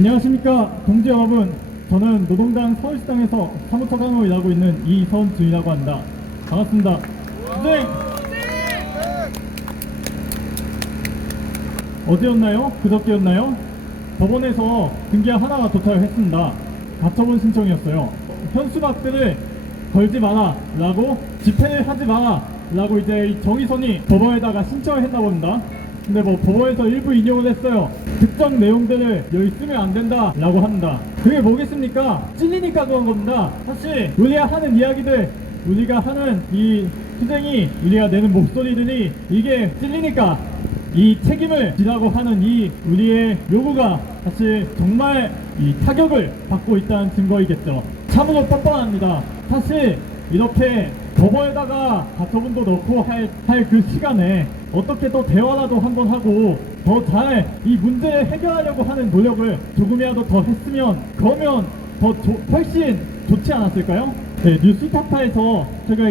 안녕하십니까 동지 여러분. 저는 노동당 서울시당에서 사무처장으로 일하고 있는 이선준이라고 합니다. 반갑습니다. 네. 어제였나요? 그저께였나요? 법원에서 등기한 하나가 도착을 했습니다. 가처분 신청이었어요. 현수막들을 걸지 마라 라고, 집회를 하지 마라 라고 이제 이 정의선이 법원에다가 신청을 했나 봅니다. 근데 뭐 법원에서 일부 인용을 했어요. 특정 내용들을 여기 쓰면 안 된다 라고 합니다. 그게 뭐겠습니까? 찔리니까 그런 겁니다. 사실 우리가 하는 이야기들, 우리가 하는 이 투쟁이, 우리가 내는 목소리들이 이게 찔리니까 이 책임을 지라고 하는 이 우리의 요구가 사실 정말 이 타격을 받고 있다는 증거이겠죠. 참으로 뻔뻔합니다. 사실 이렇게 법원에다가 가처분도 넣고 할 그 시간에 어떻게 또 대화라도 한번 하고 더 잘 이 문제를 해결하려고 하는 노력을 조금이라도 더 했으면, 그러면 더 훨씬 좋지 않았을까요? 네, 뉴스타파에서 제가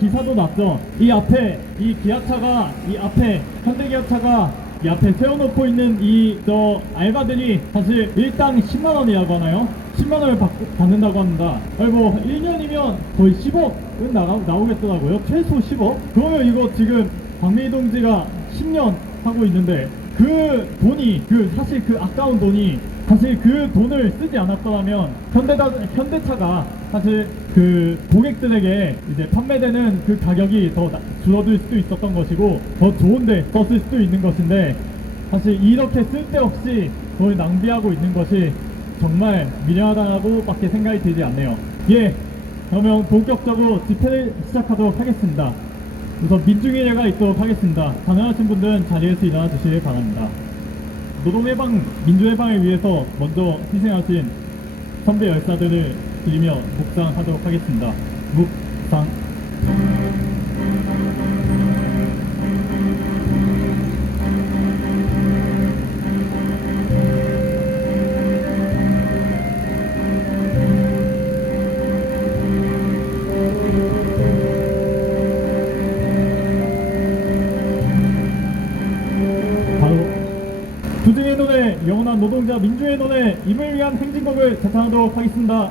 기사도 났죠. 이 앞에 이 기아차가, 이 앞에 현대기아차가 이 앞에 세워놓고 있는 저 알바들이 사실 일당 10만원이라고 하나요? 10만원을 받는다고 합니다. 뭐 1년이면 거의 10억은 나오겠더라고요. 최소 10억? 그러면 이거 지금 박민희 동지가 10년 하고 있는데 그 돈이, 사실 그 아까운 돈이, 사실 그 돈을 쓰지 않았더라면 현대차가 사실 그 고객들에게 이제 판매되는 그 가격이 더 줄어들 수도 있었던 것이고 더 좋은데 썼을 수도 있는 것인데, 사실 이렇게 쓸데없이 돈을 낭비하고 있는 것이 정말 미련하다고 밖에 생각이 들지 않네요. 예, 그러면 본격적으로 집회를 시작하도록 하겠습니다. 우선 민중의례가 있도록 하겠습니다. 가능하신 분들은 자리에서 일어나 주시길 바랍니다. 노동해방, 민주해방을 위해서 먼저 희생하신 선배 열사들을 드리며 묵상하도록 하겠습니다. 묵상. 투쟁의 노래, 영원한 노동자 민주의 노래, 임을 위한 행진곡을 제탄하도록 하겠습니다.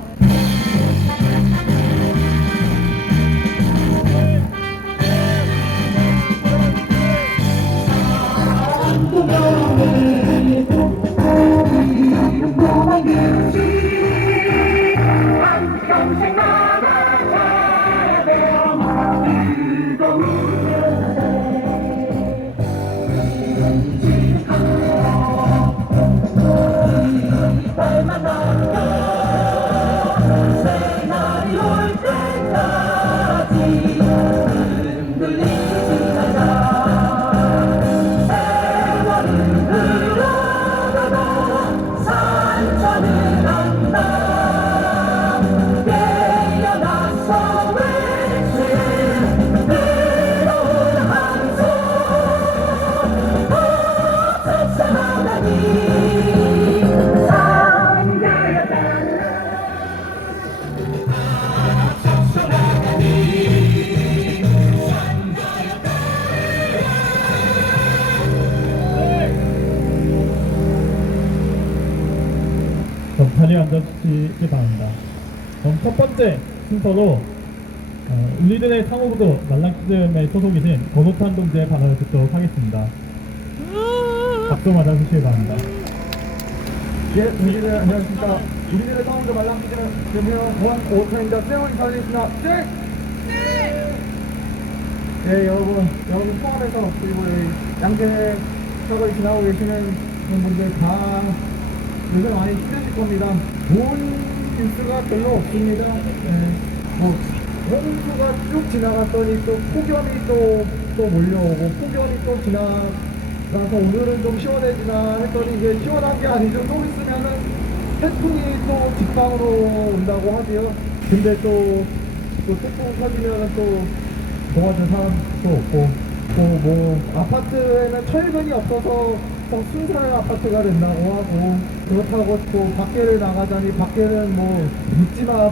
자리에 앉아주시기 바랍니다. 그럼 첫 번째 순서로 우리들의 상호부도 말랑키즘에 소속이신 권호탄 동지의 발언을 듣도록 하겠습니다. 박수 맞아주시기 바랍니다. 예, 동지들 안녕하십니까. 우리들의 상호부도 말랑키즘은 금형 권호탄입니다. 세월이 살리겠습니다. 네! 네, 여러분 포함해서 그리고 양재 사거리 지나고 계시는 분들 다 요새 많이 힘드실 겁니다. 좋은 뉴스가 별로 없습니다. 뭐 홍수가 쭉 지나갔더니 또 폭염이 또 몰려오고, 폭염이 또 지나가서 오늘은 좀 시원해지나 했더니 이게 시원한 게 아니죠. 좀 있으면은 태풍이 또 직방으로 온다고 하지요. 근데 또 태풍 터지면은 또 도와줄 사람도 없고, 또 뭐 아파트에는 철근이 없어서 순살 아파트가 된다고 하고, 그렇다고 또 밖에를 나가자니 밖에는 뭐 묻지마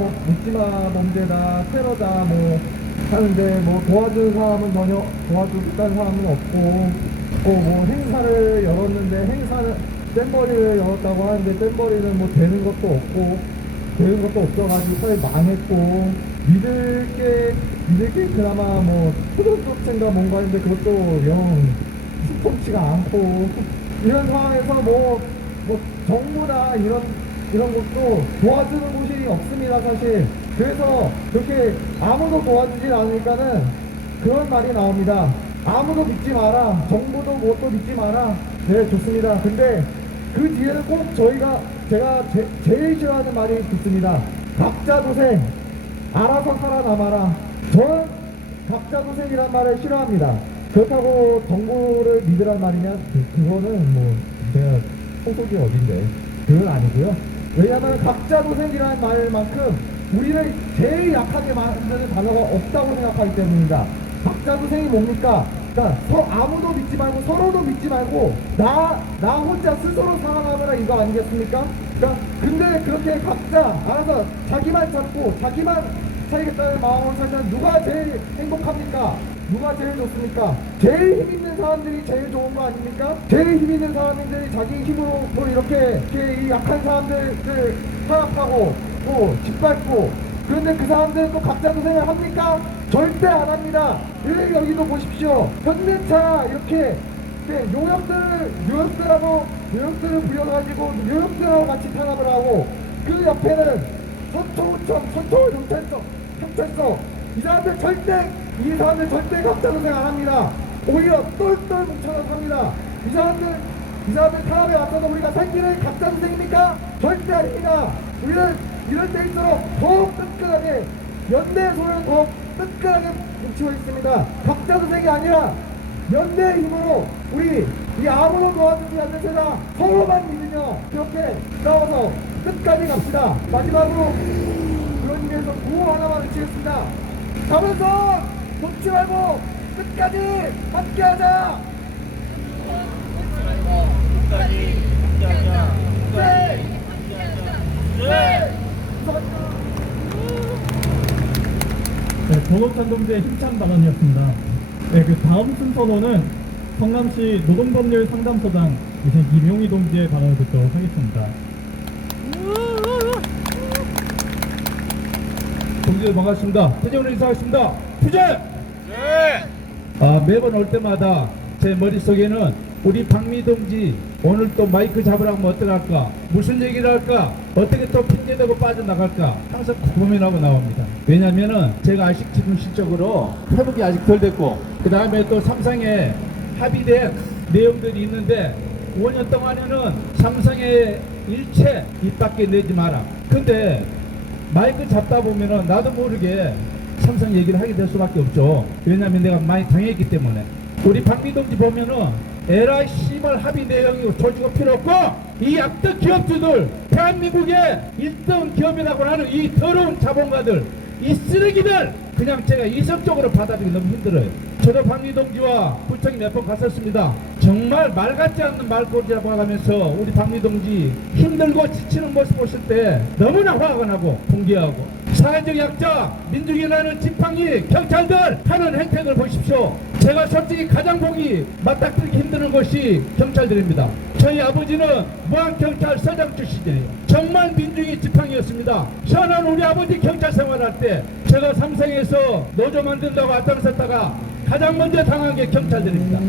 범죄다, 테러다 뭐 하는데, 뭐 도와주는 사람은 전혀 도와주겠다는 사람은 없고, 또 뭐 행사를 열었는데 댐버리를 열었다고 하는데 댐버리는 뭐 되는 것도 없어가지고 사실 망했고 믿을 게 그나마 뭐 초등학생가 뭔가 했는데 그것도 영 신통치가 않고 이런 상황에서 뭐 정부나 이런 것도 도와주는 곳이 없습니다 사실. 그래서 그렇게 아무도 도와주질 않으니까는 그런 말이 나옵니다. 아무도 믿지 마라, 정부도 무엇도 믿지 마라. 네, 좋습니다. 근데 그 뒤에는 꼭 제가 제일 싫어하는 말이 붙습니다. 각자 도생, 알아서 살아남아라. 저는 각자 도생이란 말을 싫어합니다. 그렇다고 정부를 믿으란 말이냐? 그거는 뭐 제가 소속이 어딘데 그건 아니고요. 왜냐하면 각자 도생이라는 말만큼 우리를 제일 약하게 만드는 단어가 없다고 생각하기 때문입니다. 각자 도생이 뭡니까? 그러니까 아무도 믿지 말고 서로도 믿지 말고 나 혼자 스스로 살아남으라 이거 아니겠습니까? 그러니까 근데 그렇게 각자 알아서 자기만 찾고 자기만 살겠다는 마음으로 살면 누가 제일 행복합니까? 누가 제일 좋습니까? 제일 힘 있는 사람들이 제일 좋은 거 아닙니까? 제일 힘 있는 사람들이 자기 힘으로 뭐 이렇게 이 약한 사람들을 탄압하고 또 짓밟고 그런데 그 사람들은 또 각자 도생을 합니까? 절대 안 합니다. 여기도 보십시오. 현대차 이렇게 요역들을 부려가지고 요역들하고 같이 탄압을 하고 그 옆에는 경찰서 이 사람들 절대 각자 도생 안 합니다. 오히려 똘똘 뭉쳐서 삽니다. 이 사람들 탄압에 앞서서 우리가 살기는 각자 도생입니까? 절대 아닙니다. 우리는 이럴 때일수록 더욱 끈끈하게 연대의 손을 더욱 끈끈하게 뭉치고 있습니다. 각자 도생이 아니라 연대의 힘으로 우리 이 아무도 도와주지 않는 세상 서로만 믿으며 그렇게 싸워서 끝까지 갑시다. 마지막으로 그런 의미에서 구호 하나만 외치겠습니다. 가면서 놓지 말고 끝까지 함께하자. 끝까지 함께하자. 네. 네, 번호찬 동지의 힘찬 발언이었습니다. 네, 그 다음 순서로는 성남시 노동법률 상담소장 이제 김용희 동지의 발언을 듣도록 하겠습니다. 동지들 반갑습니다. 퇴장으로 인사하겠습니다. 투쟁! 네. 매번 올 때마다 제 머릿속에는 우리 박미 동지 오늘 또 마이크 잡으라고 하면 어떡할까? 무슨 얘기를 할까? 어떻게 또 핑계대고 빠져나갈까? 항상 고민하고 나옵니다. 왜냐면은 제가 아직 지금 실적으로 회복이 아직 덜 됐고 그 다음에 또 삼성에 합의된 내용들이 있는데 5년 동안에는 삼성의 일체 입 밖에 내지 마라. 근데 마이크 잡다 보면은 나도 모르게 삼성 얘기를 하게 될 수밖에 없죠. 왜냐면 내가 많이 당했기 때문에. 우리 박미 동지 보면은 에라이 씨발 합의 내용이 조지고 필요 없고 이 악덕 기업주들 대한민국의 1등 기업이라고 하는 이 더러운 자본가들 이 쓰레기들 그냥 제가 이성적으로 받아들이기 너무 힘들어요. 저도 박미 동지와 부청이 몇 번 갔었습니다. 정말 말 같지 않는 말꼬리라고 하면서 우리 박미 동지 힘들고 지치는 모습 보실 때 너무나 화가 나고 분개하고 사회적 약자, 민중이 나는 지팡이, 경찰들 하는 행태를 보십시오. 제가 솔직히 가장 보기 맞닥뜨리기 힘드는 것이 경찰들입니다. 저희 아버지는 무한경찰서장 출신이에요. 정말 민중이 지팡이였습니다. 선한 우리 아버지 경찰 생활할 때 제가 삼성에서 노조 만든다고 앞장섰다가 가장 먼저 당한 게 경찰들입니다.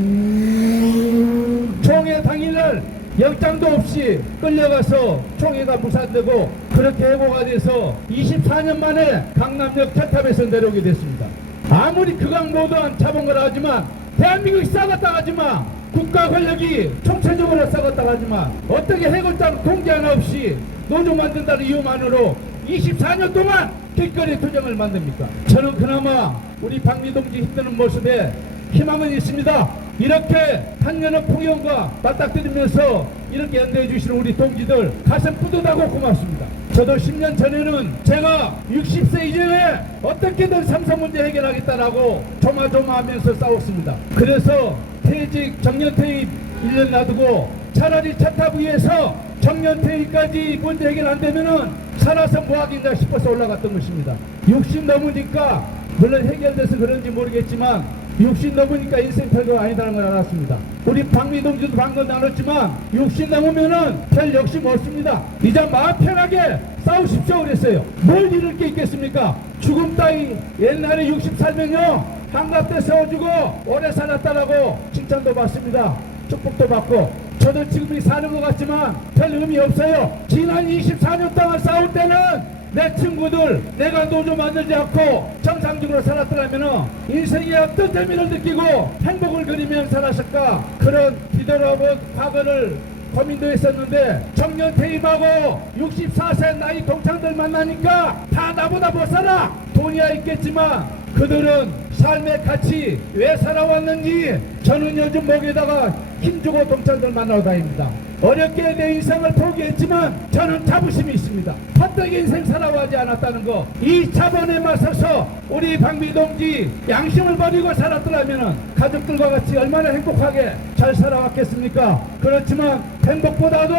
총회 당일날 영장도 없이 끌려가서 총회가 무산되고 그렇게 해고가 돼서 24년 만에 강남역 철탑에서 내려오게 됐습니다. 아무리 극악무도한 자본가라 하지만 대한민국이 썩었다 하지만 국가 권력이 총체적으로 썩었다 하지만 어떻게 해골장 통제 하나 없이 노조 만든다는 이유만으로 24년 동안 길거리 투쟁을 만듭니까? 저는 그나마 우리 박미 동지 힘드는 모습에 희망은 있습니다. 이렇게 한년의 풍요과 맞닥뜨리면서 이렇게 연대해 주시는 우리 동지들 가슴 뿌듯하고 고맙습니다. 저도 10년 전에는 제가 60세 이전에 어떻게든 삼성 문제 해결하겠다라고 조마조마하면서 싸웠습니다. 그래서 퇴직, 정년퇴직 1년 놔두고 차라리 차탑 위에서 정년퇴직까지 문제 해결 안 되면은 살아서 뭐하겠냐 싶어서 올라갔던 것입니다. 60 넘으니까 물론 해결돼서 그런지 모르겠지만 60 넘으니까 인생 별거 아니다는 걸 알았습니다. 우리 박미 동지도 방금 나눴지만 60 넘으면은 별 욕심 없습니다. 이제 마음 편하게 싸우십시오 그랬어요. 뭘 잃을 게 있겠습니까? 죽음 따위 옛날에 60 살면요 한갑 때 세워주고 오래 살았다라고 칭찬도 받습니다. 축복도 받고 저도 지금이 사는 것 같지만 별 의미 없어요. 지난 24년 동안 싸울 때는 내 친구들 내가 노조 만들지 않고 정상적으로 살았더라면 인생에 어떤 재미를 느끼고 행복을 그리며 살았을까 그런 뒤돌아본 과거를 고민도 했었는데 정년 퇴임하고 64세 나이 동창들 만나니까 다 나보다 못 살아. 돈이야 있겠지만 그들은 삶의 가치 왜 살아왔는지 저는 요즘 목에다가 힘주고 동창들 만나러 다닙니다. 어렵게 내 인생을 포기했지만 저는 자부심이 있습니다. 헛되게 인생 살아가지 않았다는 거. 이 자본에 맞서서 우리 박미 동지 양심을 버리고 살았더라면 가족들과 같이 얼마나 행복하게 잘 살아왔겠습니까? 그렇지만 행복보다도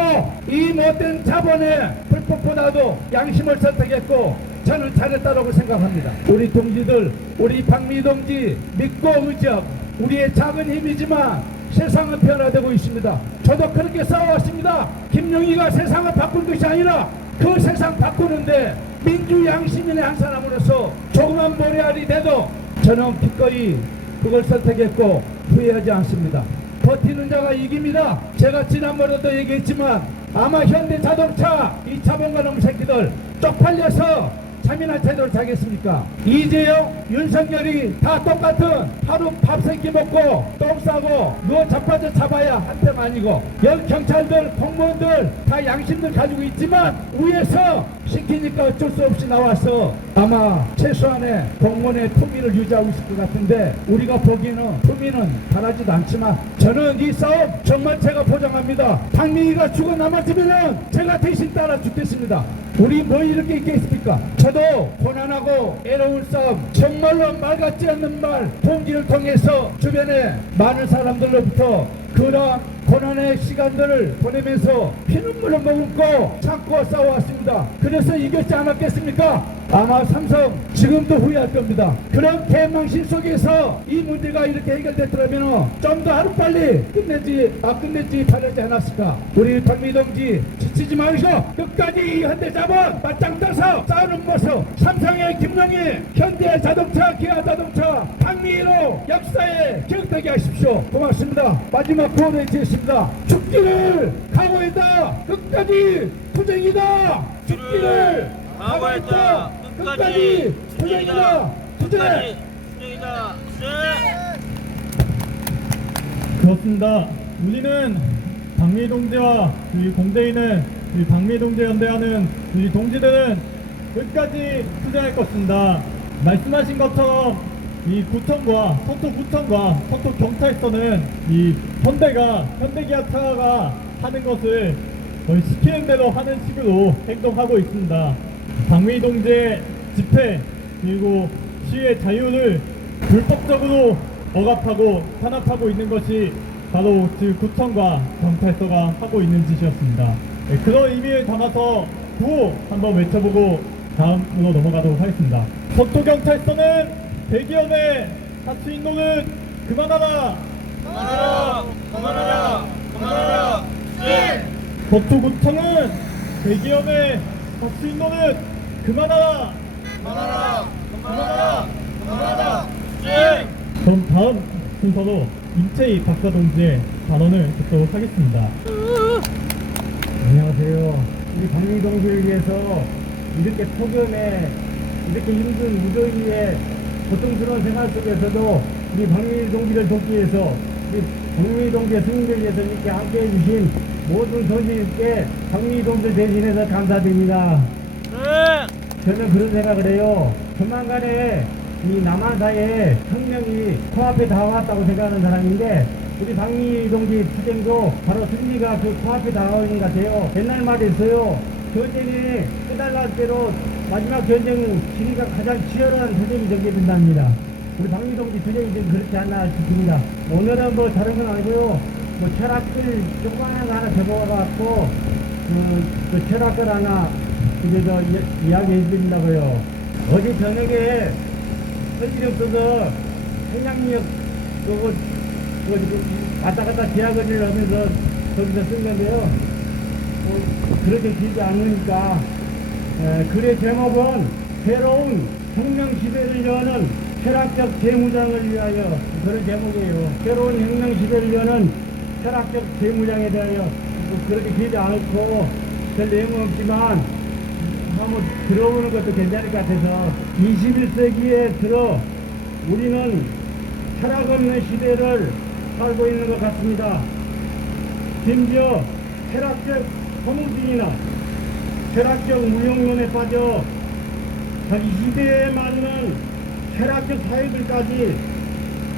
이 못된 자본의 불법보다도 양심을 선택했고 저는 잘했다고 생각합니다. 우리 동지들, 우리 박미 동지 믿고 의지하고 우리의 작은 힘이지만 세상은 변화되고 있습니다. 저도 그렇게 싸워왔습니다. 김용희가 세상을 바꾼 것이 아니라 그 세상 바꾸는데 민주 양시민의 한 사람으로서 조그만 모래알이 돼도 저는 기꺼이 그걸 선택했고 후회하지 않습니다. 버티는 자가 이깁니다. 제가 지난번에도 얘기했지만 아마 현대자동차 이 자본가 놈 새끼들 쪽팔려서 참이나 제대로 자겠습니까? 이재용, 윤석열이 다 똑같은 하루 밥 세 끼 먹고 똥 싸고 누워 자빠져 잡아야 한편 아니고 경찰들, 공무원들 다 양심들 가지고 있지만 위에서 시키니까 어쩔 수 없이 나와서 아마 최소한의 공무원의 품위를 유지하고 있을 것 같은데 우리가 보기에는 품위는 바라지도 않지만 저는 이 싸움 정말 제가 보장합니다. 박민희가 죽어 남았으면 제가 대신 따라 죽겠습니다. 우리 뭐 이렇게 있겠습니까? 저도 고난하고 애로운 싸움 정말로 말 같지 않는 말 봉지를 통해서 주변에 많은 사람들로부터 그런 고난의 시간들을 보내면서 피눈물을 머금고 참고 싸워왔습니다. 그래서 이겼지 않았겠습니까? 아마 삼성 지금도 후회할 겁니다. 그런 개망신 속에서 이 문제가 이렇게 해결됐더라면 좀 더 하루빨리 끝냈지 바라지 않았을까. 우리 박미 동지 지치지 마시고 끝까지 이 현대자본 맞짱 떠서 싸우는 모습 삼성의 김용희, 현대자동차, 기아자동차, 박미로 역사에 기억되게 하십시오. 고맙습니다. 마지막 구호를 지었습니다. 죽기를 각오했다. 끝까지 투쟁이다. 죽기를 각오했다. 끝까지 투쟁이다. 투쟁. 그렇습니다. 우리는 박미 동지와 우리 공대인은 우리 박미 동지 연대하는 우리 동지들은 끝까지 투쟁할 것입니다. 말씀하신 것처럼 이 구청과 서초구청과 서초경찰서는 이 현대기아차가 하는 것을 거의 시키는 대로 하는 식으로 행동하고 있습니다. 박미 동지의 집회 그리고 시위의 자유를 불법적으로 억압하고 탄압하고 있는 것이 바로 구청과 경찰서가 하고 있는 짓이었습니다. 네, 그런 의미를 담아서 구호 한번 외쳐보고 다음으로 넘어가도록 하겠습니다. 서초경찰서는 대기업의 하수인노는 그만하라! 그만하라! 그만하라! 그만하라! 네! 서초구청은 대기업의 하수인노는 그만하라! 그만하라! 그만하라! 그만하라! 네! 그럼 다음 순서로 임채희 박사동지의 발언을 듣도록 하겠습니다. 안녕하세요. 우리 박미 동지를 위해서 이렇게 폭염에 이렇게 힘든 무더위에 고통스러운 생활 속에서도 우리 박미 동지를 돕기 위해서 우리 박미 동지의 승리를 위해서 이렇게 함께 해주신 모든 동지들께 박미 동지 대신해서 감사드립니다. 저는 그런 생각을 해요. 조만간에 이 남한사에 혁명이 코앞에 다가왔다고 생각하는 사람인데 우리 박미 동지 투쟁도 바로 승리가 그 코앞에 다가오는 것 같아요. 옛날 말이 있어요. 전쟁이 끝날날 대로 마지막 전쟁 길이가 가장 치열한 전쟁이 전개된답니다. 우리 박미 동지 투쟁이 좀 그렇지 않나 싶습니다. 오늘은 뭐 다른 건 아니고요. 뭐 철학글 조그마한 거 하나 적어갖고 그 철학글 하나 그래서 이야기해 드린다고요. 어제 저녁에 현진이 없어서 생양역 왔다 갔다 지하거리를 하면서 거기서 쓴 건데요. 그렇게 길지 않으니까 글의 제목은 새로운 혁명시대를 여는 철학적 재무장을 위하여, 그런 제목이에요. 새로운 혁명시대를 여는 철학적 재무장에 대하여. 그렇게 길지 않고 별 내용 없지만 한번 들어보는 것도 괜찮을 것 같아서, 21세기에 들어 우리는 철학 없는 시대를 살고 있는 것 같습니다. 심지어 철학적 허무주의나 철학적 무용론에 빠져 자기 시대에 맞는 철학적 사회들까지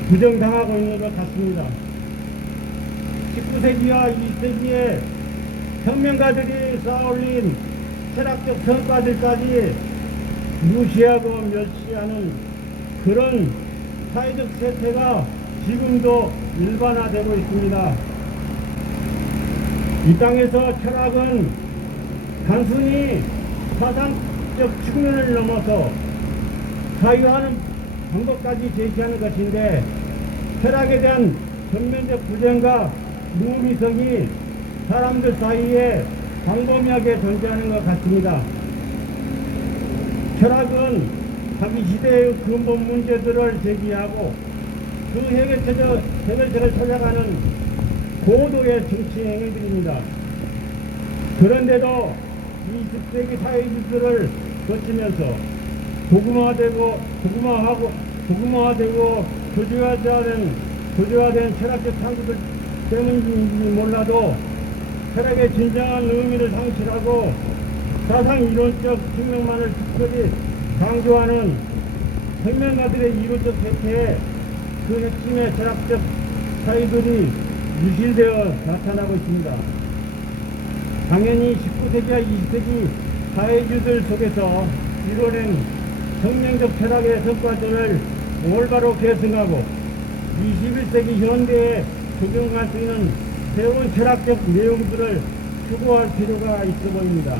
부정당하고 있는 것 같습니다. 19세기와 20세기에 혁명가들이 쌓아올린 철학적 성과들까지 무시하고 멸시하는 그런 사회적 세태가 지금도 일반화되고 있습니다. 이 땅에서 철학은 단순히 사상적 측면을 넘어서 사유하는 방법까지 제시하는 것인데, 철학에 대한 전면적 부정과 무미성이 사람들 사이에 광범위하게 존재하는 것 같습니다. 철학은 자기 시대의 근본 문제들을 제기하고 그 해결책을 찾아가는 고도의 정치 행위들입니다. 그런데도 20세기 사회주의를 거치면서 도구화되고 교조화된 철학적 탐구들 때문인지 몰라도 철학의 진정한 의미를 상실하고 사상 이론적 측면만을 특별히 강조하는 혁명가들의 이론적 세태에 그 핵심의 철학적 사유들이 유실되어 나타나고 있습니다. 당연히 19세기와 20세기 사회주의들 속에서 이뤄낸 혁명적 철학의 성과들을 올바로 계승하고 21세기 현대에 적용할 수 있는 새로운 철학적 내용들을 추구할 필요가 있어 보입니다.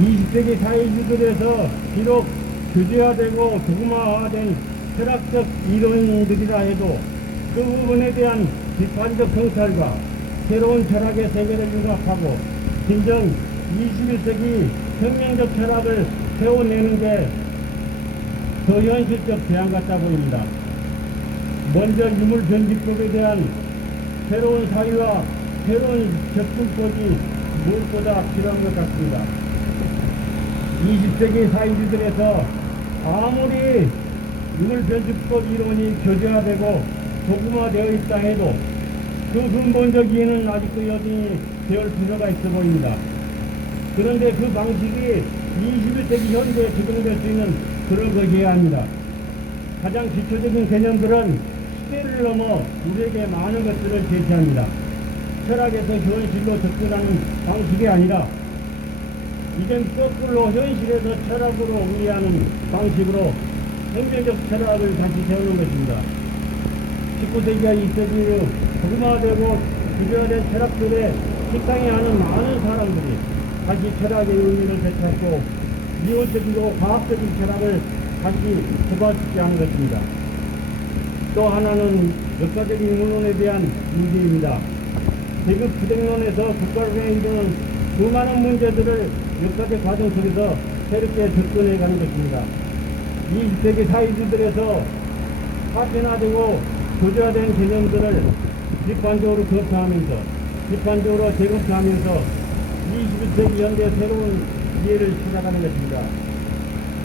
20세기 사회주의들에서 비록 교제화되고 도구화된 철학적 이론들이라 해도 그 부분에 대한 비판적 성찰과 새로운 철학의 세계를 융합하고 진정 21세기 혁명적 철학을 세워내는 게 더 현실적 대안 같아 보입니다. 먼저 유물 변집법에 대한 새로운 사유와 새로운 접근법이 무엇보다 필요한 것 같습니다. 20세기 사회주의들에서 아무리 유물 변집법 이론이 교제화되고 도구화되어 있다 해도 그 근본적 이해는 아직도 여전히 되어올 필요가 있어 보입니다. 그런데 그 방식이 21세기 현대에 적용될 수 있는 그런 것이어야 합니다. 가장 기초적인 개념들은 시대를 넘어 우리에게 많은 것들을 제시합니다. 철학에서 현실로 접근하는 방식이 아니라 이젠 거꾸로 현실에서 철학으로 이해하는 방식으로 혁명적 철학을 다시 세우는 것입니다. 19세기와 20세기로 도구화되고 규제화된 철학들의 식상에 하는 많은 사람들이 다시 철학의 의미를 되찾고 이론적이고 과학적인 철학을 다시 부각시키는 것입니다. 또 하나는 역사적인 문론에 대한 문제입니다. 계급 부정론에서 국가를 이루는 수많은 문제들을 역사적 과정 속에서 새롭게 접근해가는 것입니다. 20세기 사회주의들에서 파편화되고 교조화된 개념들을 비판적으로 검토하면서 비판적으로 재검토하면서 21세기 현대 새로운 이해를 찾아가는 것입니다.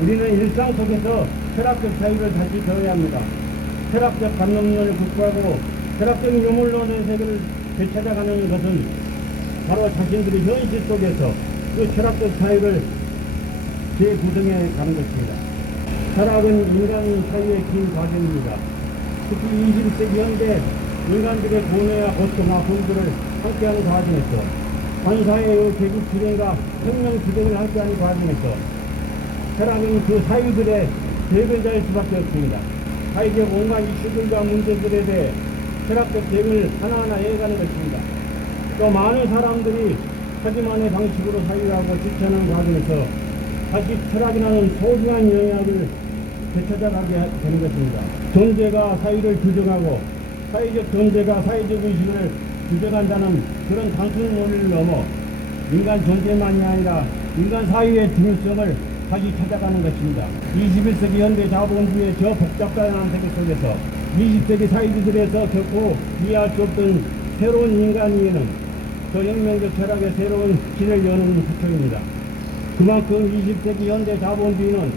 우리는 일상 속에서 철학적 사유를 다시 배워야 합니다. 철학적 관념론을 극복하고 철학적 유물론의 세계를 되찾아가는 것은 바로 자신들의 현실 속에서 그 철학적 사유를 재구성해 가는 것입니다. 철학은 인간 사유의 긴 과정입니다. 특히 21세기 현대 인간들의 고뇌와 고통과 분들을 함께하는 과정에서 관사의 계급 불행과 혁명 주den을 함께하는 과정에서 철학은 그 사유들의 대변자일 수밖에 없습니다. 사회적 온갖 이슈들과 문제들에 대해 철학적 대응을 하나하나 해가는 것입니다. 또 많은 사람들이 자기만의 방식으로 사유하고 실천하는 과정에서 다시 철학이라는 소중한 영역을 되찾아가게 되는 것입니다. 존재가 사회를 규정하고 사회적 존재가 사회적 의식을 규정한다는 그런 단순 논리를 넘어 인간 존재만이 아니라 인간 사회의 중요성을 다시 찾아가는 것입니다. 21세기 현대 자본주의의 저 복잡한 세계 속에서 20세기 사회주들에서 결코 이해할 수 없던 새로운 인간이에는 저 혁명적 철학의 새로운 길을 여는 후초입니다. 그만큼 20세기 현대 자본주의는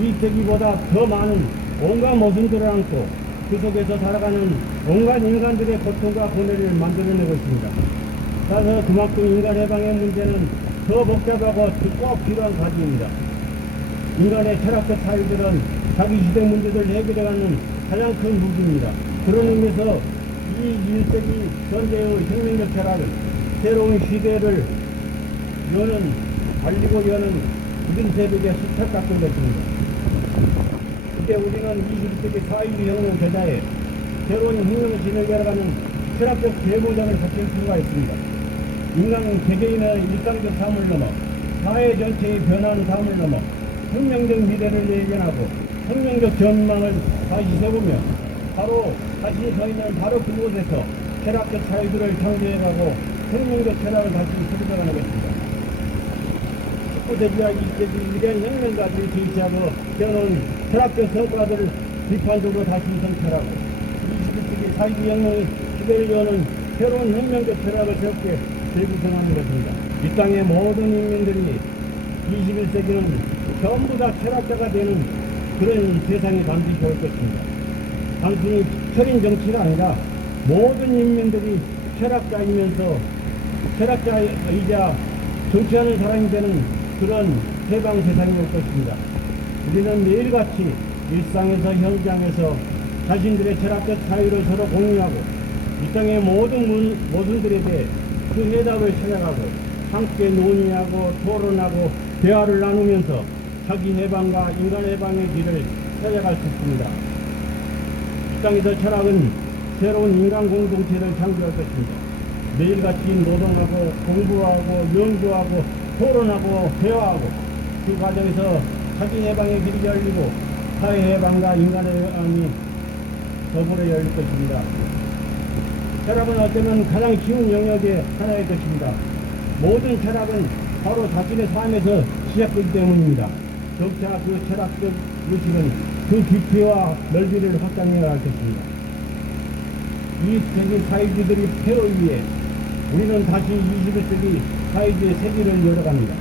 20세기보다 더 많은 온갖 모순들을 안고 그 속에서 살아가는 온갖 인간들의 고통과 고뇌를 만들어내고 있습니다. 따라서 그만큼 인간 해방의 문제는 더 복잡하고 꼭 필요한 과제입니다. 인간의 철학적 사유들은 자기 시대 문제를 해결해가는 가장 큰 무기입니다. 그런 의미에서 이 21세기 현대의 혁명적 철학은 새로운 시대를 알리고 여는 우리 세력의 수첩 같은 것입니다. 이제 우리는 21세기 사회주의 혁명 제자에 새로운 혁명신을 열어가는 철학적 대모장을 갖출 필요가 있습니다. 인간 개개인의 일상적 삶을 넘어 사회 전체의 변화하는 삶을 넘어 혁명적 미래를 예견하고 혁명적 전망을 다시 세우며 바로 자신이 서 있는 바로 그곳에서 철학적 사회들을 창조해가고 혁명적 철학을 다시 세워가는 것입니다. 19세기와 20세기 위대한 혁명가들이 제시하고 세워놓은 철학적 성과들을 비판적으로 다시 성찰하고 21세기 사회주의 혁명의 시대를 여는 새로운 혁명적 철학을 새롭게 재구성하는 것입니다. 이 땅의 모든 인민들이 21세기는 전부 다 철학자가 되는 그런 세상이 반드시 올 것입니다. 단순히 철인 정치가 아니라 모든 인민들이 철학자이면서 철학자이자 정치하는 사람이 되는 그런 해방 세상이 올 것입니다. 우리는 매일같이 일상에서 현장에서 자신들의 철학적 사유를 서로 공유하고 이 땅의 모든 모순들에 대해 그 해답을 찾아가고 함께 논의하고 토론하고 대화를 나누면서 자기 해방과 인간 해방의 길을 찾아갈 수 있습니다. 이 땅에서 철학은 새로운 인간 공동체를 창조할 것입니다. 매일같이 노동하고 공부하고 연구하고 토론하고 대화하고 그 과정에서 자기 해방의 길이 열리고 사회 해방과 인간의 해방이 더불어 열릴 것입니다. 철학은 어쩌면 가장 쉬운 영역의 하나일 것입니다. 모든 철학은 바로 자신의 삶에서 시작되기 때문입니다. 적자 그 철학적 의식은 그 깊이와 넓이를 확장해야 할 것입니다. 이 세계 사회주의들이 폐허 위에 우리는 다시 21세기 사회주의 세계를 열어갑니다.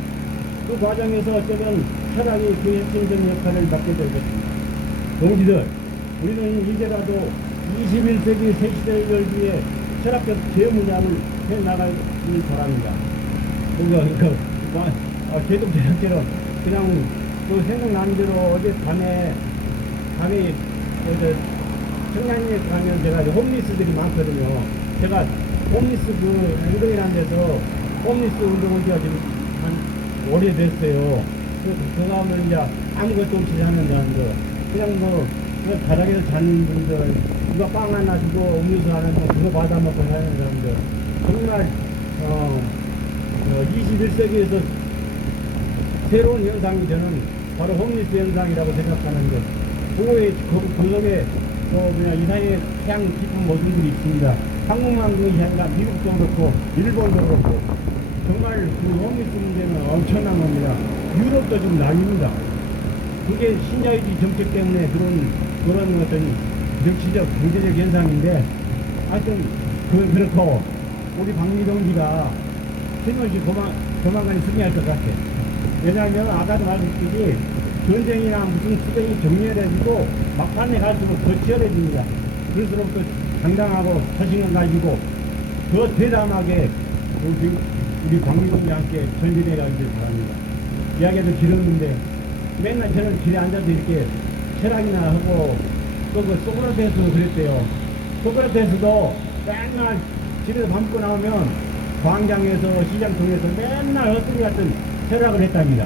그 과정에서 어쩌면 철학이 그 핵심적인 역할을 맡게 될 것입니다. 동지들, 우리는 이제라도 21세기 새 시대를 열기 위해 철학적 재무장을 해나가길 바랍니다. 계속 제처럼 그냥 그 생각나는 대로 어젯밤에 청량리에 가면 제가 홈리스들이 많거든요. 제가 홈리스 그 운동이라는 데서 홈리스 운동을 지금 한 오래됐어요. 그 가면 이제 아무것도 없이 사는 사람들, 그냥 뭐 바닥에서 자는 분들, 누가 빵 하나 주고 음료수 하나 주고 그거 받아먹고 사는 사람들, 정말 21세기에서 새로운 현상이 저는 바로 홈리스 현상이라고 생각하는데, 그 속에 이상의 태양 깊은 모습들이 있습니다. 한국만 그것이 아니라 미국도 그렇고 일본도 그렇고 정말 그 홈리스 문제는 엄청난 겁니다. 유럽도 지금 난립니다. 그게 신자유주의 정책 때문에 그런 어떤 정치적 경제적 현상인데, 하여튼 그렇고 우리 박미동지가 신혼시 조만간에 승리할 것 같아. 왜냐하면 아까도 말했듯이 전쟁이나 무슨 투쟁이 격렬해지고 막판에 갈수록 더 치열해집니다. 그럴수록 더 당당하고 자신감 가지고 더 대담하게 우리 박미동지와 함께 전진해 가기를 바랍니다. 이야기도 길었는데 맨날 저는 길에 앉아서 이렇게 철학이나 하고 또 그 소크라테스도 그랬대요. 소크라테스도 맨날 집에서 밥 먹고 나오면 광장에서 시장 통해서 맨날 헛소리 같은 철학을 했답니다.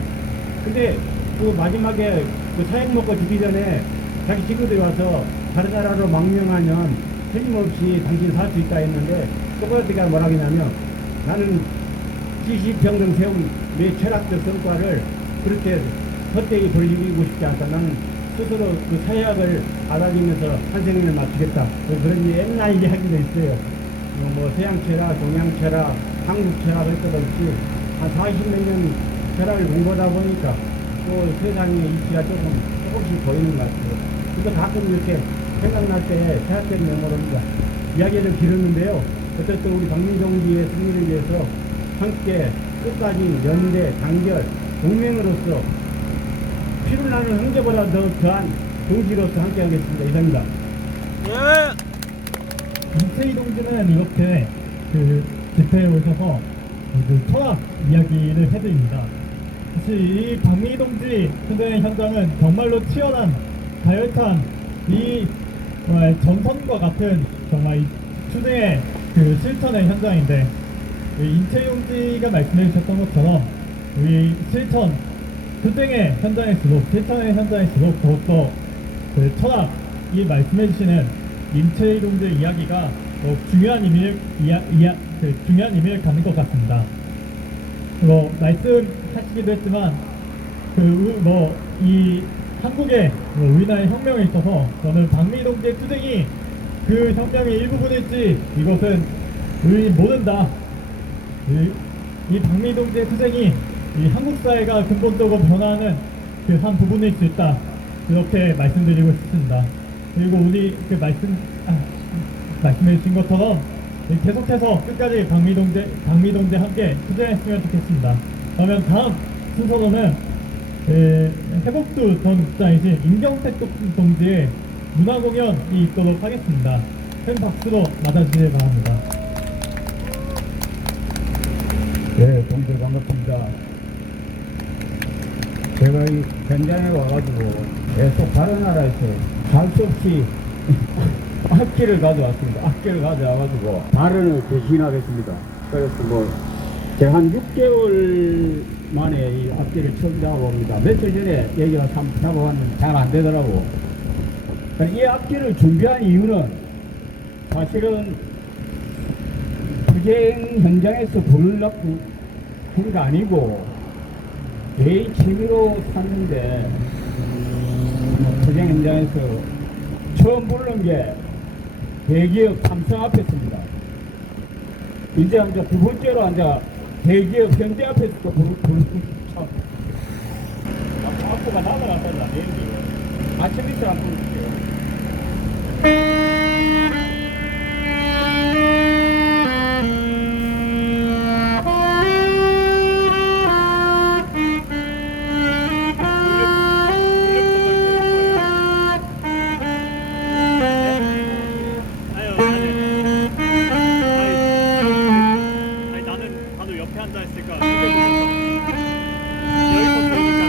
근데 그 마지막에 그 사형 먹고 죽기 전에 자기 친구들이 와서 다른 나라로 망명하면 틀림없이 당신 살 수 있다 했는데 소크라테스가 뭐라고 했냐면, 나는 지시평등 세운 내 철학적 성과를 그렇게 헛되이 돌리고 싶지 않다. 나는 스스로 그 사약을 받아주면서 한생을 마치겠다. 뭐 그런 옛날 이야기도 있어요. 뭐 서양 철학, 동양 철학, 한국 철학 할 것 없이 한 40몇 년 철학을 공부하다 보니까 또 세상의 이치가 조금씩 보이는 것 같아요. 그래서 가끔 이렇게 생각날 때 생각되는 메모입니다. 이야기를 길었는데요. 어쨌든 우리 박민동지의 승리를 위해서 함께 끝까지 연대, 단결, 동맹으로서 피를 나는 형제보다 더한 동지로서 함께 하겠습니다. 이상입니다. 임채희 동지는 이렇게 그 집회에 오셔서 그 철학 이야기를 해드립니다. 사실 이 박미 동지 투쟁의 현장은 정말로 치열한 가열찬 이 정말 전선과 같은 정말 이 투쟁의 그 실천의 현장인데 임채희 동지가 말씀해 주셨던 것처럼 우리 실천 투쟁의 현장일수록 실천의 현장일수록 더욱더 그 철학이 말씀해 주시는 임채희 동지의 이야기가 더욱 중요한 의미를 중요한 의미를 갖는 것 같습니다. 말씀하시기도 했지만 이 한국의 우리나라의 혁명에 있어서 저는 박미 동지의 투쟁이 그 혁명의 일부분일지 이것은 우리 모른다. 이 박미 동지의 투쟁이 이 한국 사회가 근본적으로 변화하는 그 한 부분일 수 있다. 이렇게 말씀드리고 싶습니다. 그리고 우리 그 말씀해 주신 것처럼 계속해서 끝까지 박미 동지 함께 투쟁했으면 좋겠습니다. 그러면 다음 순서로는 해복두 전 국장이신 임경택 동지의 문화 공연이 있도록 하겠습니다. 큰 박수로 맞아주시길 바랍니다. 네, 동생 반갑습니다. 제가 이 현장에 와가지고 계속 다른 나라에서 갈 수 없이 악기를 가져왔습니다. 악기를 가져와가지고 발언을 대신하겠습니다. 그래서 뭐 제가 한 6개월 만에 이 악기를 처음 잡아봅니다. 며칠 전에 얘기가 참 잡아봤는데 잘 안 되더라고. 이 악기를 준비한 이유는 사실은 투쟁 현장에서 부르려고 한 거 아니고 개인 취미로 샀는데 투쟁 현장에서 처음 부르는 게 대기업 삼성 앞에서입니다. 이제 두 번째로 대기업 현대 앞에서 또 부르는 참 악보가 나가놨다 아침 밑에 안 부를게요. 나는 옆에 앉아 있으니까 여기서 들으니까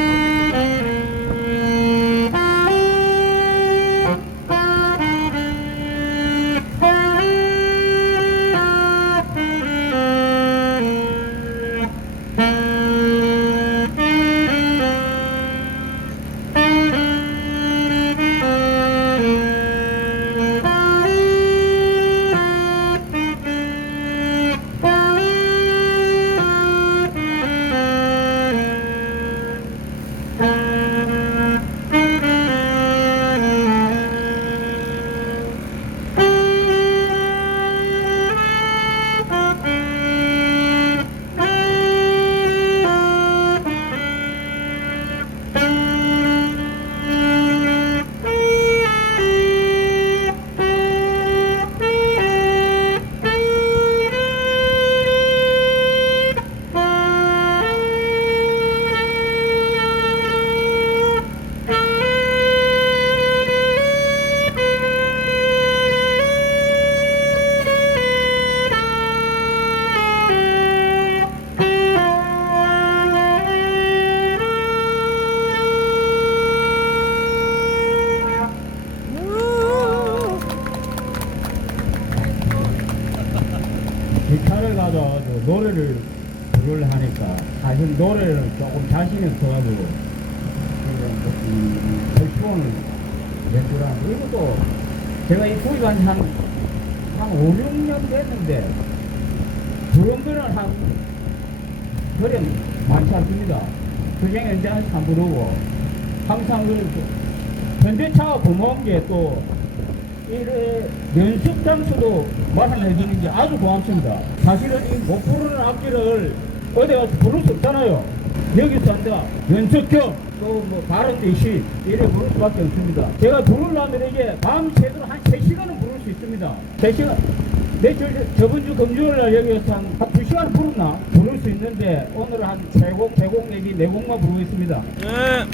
기타를 가져와서 노래를 부르려 하니까 사실 노래는 조금 자신이 없어가지고 헬스원을 냈더라. 그리고 또 제가 이 구입한 한 5, 6년 됐는데 드럼들은 그래 많지 않습니다. 그중에 이제 안 부르고 항상 현대차가 고마운 게 또 이래 연습 장소도 마련해 주는 게 아주 고맙습니다. 사실은 이 못 부르는 악기를 어디 가서 부를 수 없잖아요. 여기서 한다 연습 겸 또 뭐 다른 데시 이래 부를 수밖에 없습니다. 제가 부르려면 이게 밤새도록 한 3시간은 부를 수 있습니다. 3시간 며칠 저번 주 금요일 날 여기서 한 2시간 부르나 부를 수 있는데 오늘은 한 3곡, 4곡 내지 4곡만 부르고 있습니다. 네.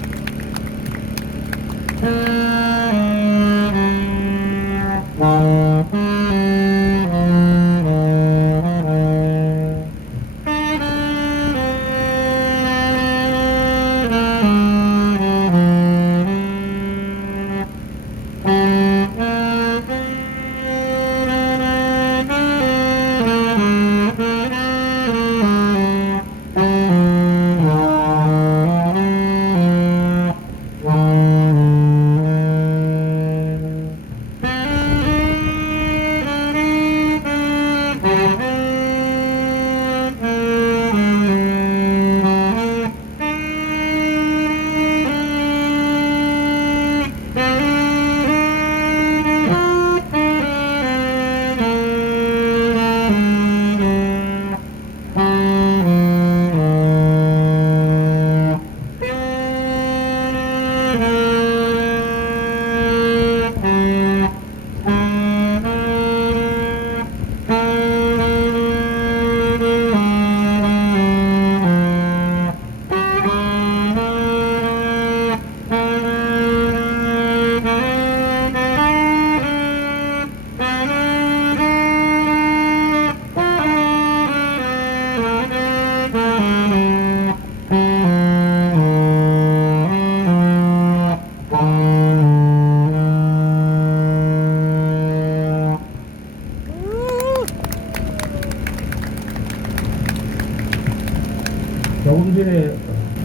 조금 전에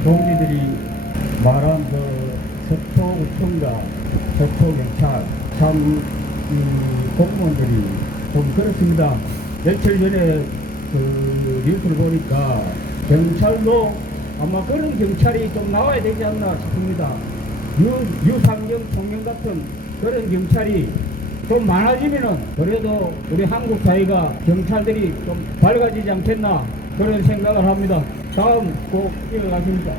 동지들이 말한 그 서초 우청과 서초 경찰 참 이 공무원들이 좀 그렇습니다. 며칠 전에 그 뉴스를 보니까 경찰도 아마 그런 경찰이 좀 나와야 되지 않나 싶습니다. 유상경 총령 같은 그런 경찰이 좀 많아지면은 그래도 우리 한국 사회가 경찰들이 좀 밝아지지 않겠나 그런 생각을 합니다. 다음 곡 이어가십니다.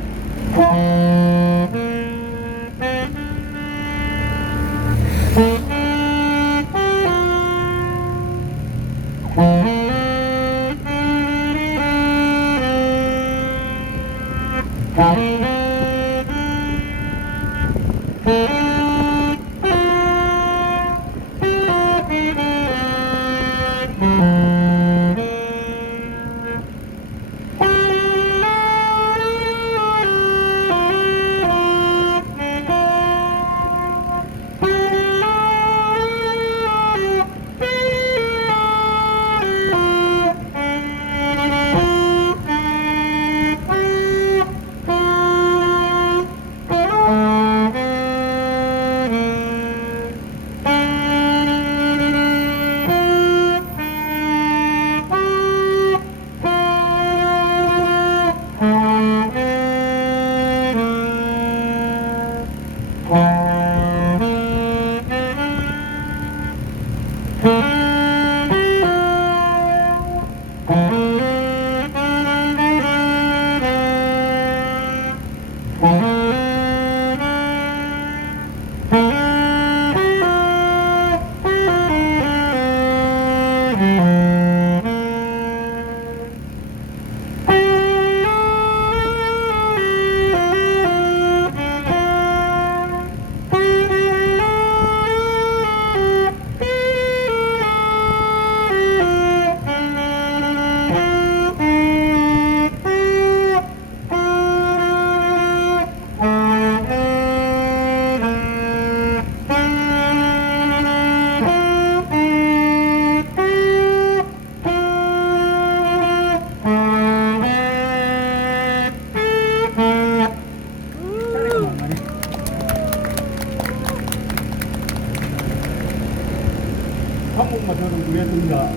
한 곡만 저는 부르겠습니다.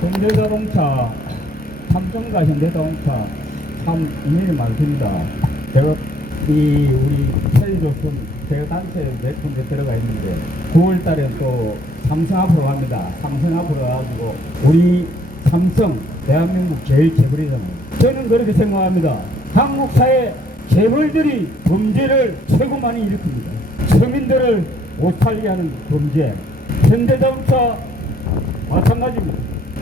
현대자동차, 삼성과 현대자동차 참 인연이 많습니다. 제가 우리 편의조선 제가 단체에 몇 군데 들어가 있는데 9월 달에 또 삼성 앞으로 갑니다. 삼성 앞으로 가가지고 우리 삼성 대한민국 제일 재벌이잖아요. 저는 그렇게 생각합니다. 한국 사회 재벌들이 범죄를 최고 많이 일으킵니다. 서민들을 못살게 하는 범죄. 현대자동차 마찬가지입니다.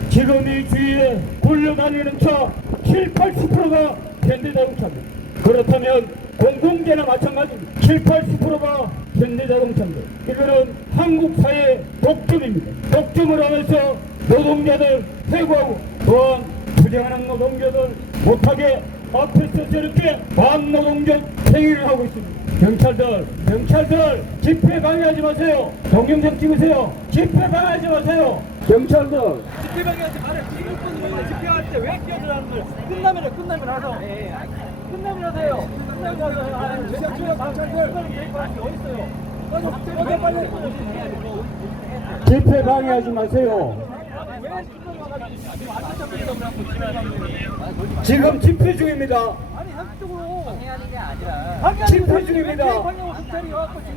지금 이 주위에 굴러다니는 차 7, 80%가 현대자동차입니다. 그렇다면 공공재나 마찬가지입니다. 7, 80%가 현대자동차입니다. 이거는 한국 사회의 독점입니다. 독점을 하면서 노동자들 해고하고 또한 투쟁하는 노동자들 못하게 앞에서 저렇게 반노동적 행위를 하고 있습니다. 경찰들 집회 방해하지 마세요. 동영상 찍으세요. 집회 방해하지 마세요. 경찰들 집회방해하지 말아요. 지금 분들은 집회할 때 왜 끼어들어가는 거예요? 끝나면 하세요. 끝나면 하세요. 지하철 경찰들 어디 있어요? 빨리 집회 방해하지 마세요. 지금 집회 중입니다. 아니 한쪽으로 방해하는 게 아니라 집회 중입니다. 방향으로 경찰이 와갖고 지금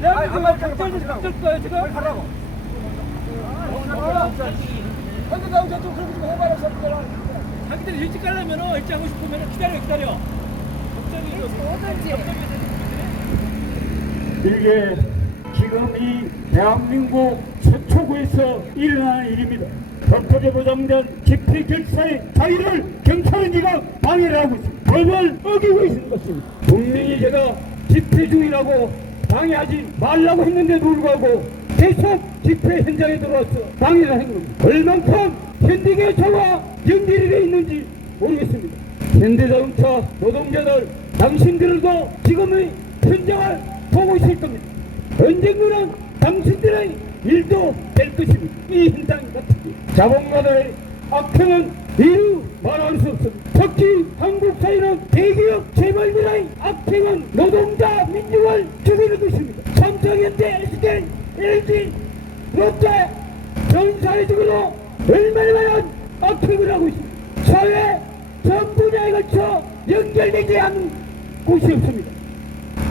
내가 경찰들 거예요 지금 하라고. 현대자동차 좀 그렇게 좀 해봐라 자기들아. 자기들이 일찍 가려면은 일찍 하고 싶으면 기다려. 이게 지금 이 대한민국 최초구에서 일어나는 일입니다. 법적에 보장된 집회 결사의 자유를 경찰은 지금 방해를 하고 있습니다. 법을 어기고 있는 것입니다. 분명히 제가 집회 중이라고 방해하지 말라고 했는데도 불구하고 계속 집회 현장에 들어와서 방해를 한 겁니다. 얼만큼 현대경찰과 연결이 되어 있는지 모르겠습니다. 현대자동차 노동자들 당신들도 지금의 현장을 보고 있을 겁니다. 언젠가는 당신들의 일도 될 것입니다. 이 현장 같은 자본가들의 악행은 이루 말할 수 없습니다. 특히 한국 사회는 대기업 재벌들의 악행은 노동자 민중을 죽이는 것입니다. 삼성현대, SK, LG, 롯데 전 사회적으로 얼마나 많은 악행을 하고 있습니다. 사회 전 분야에 걸쳐 연결되지 않은 곳이 없습니다.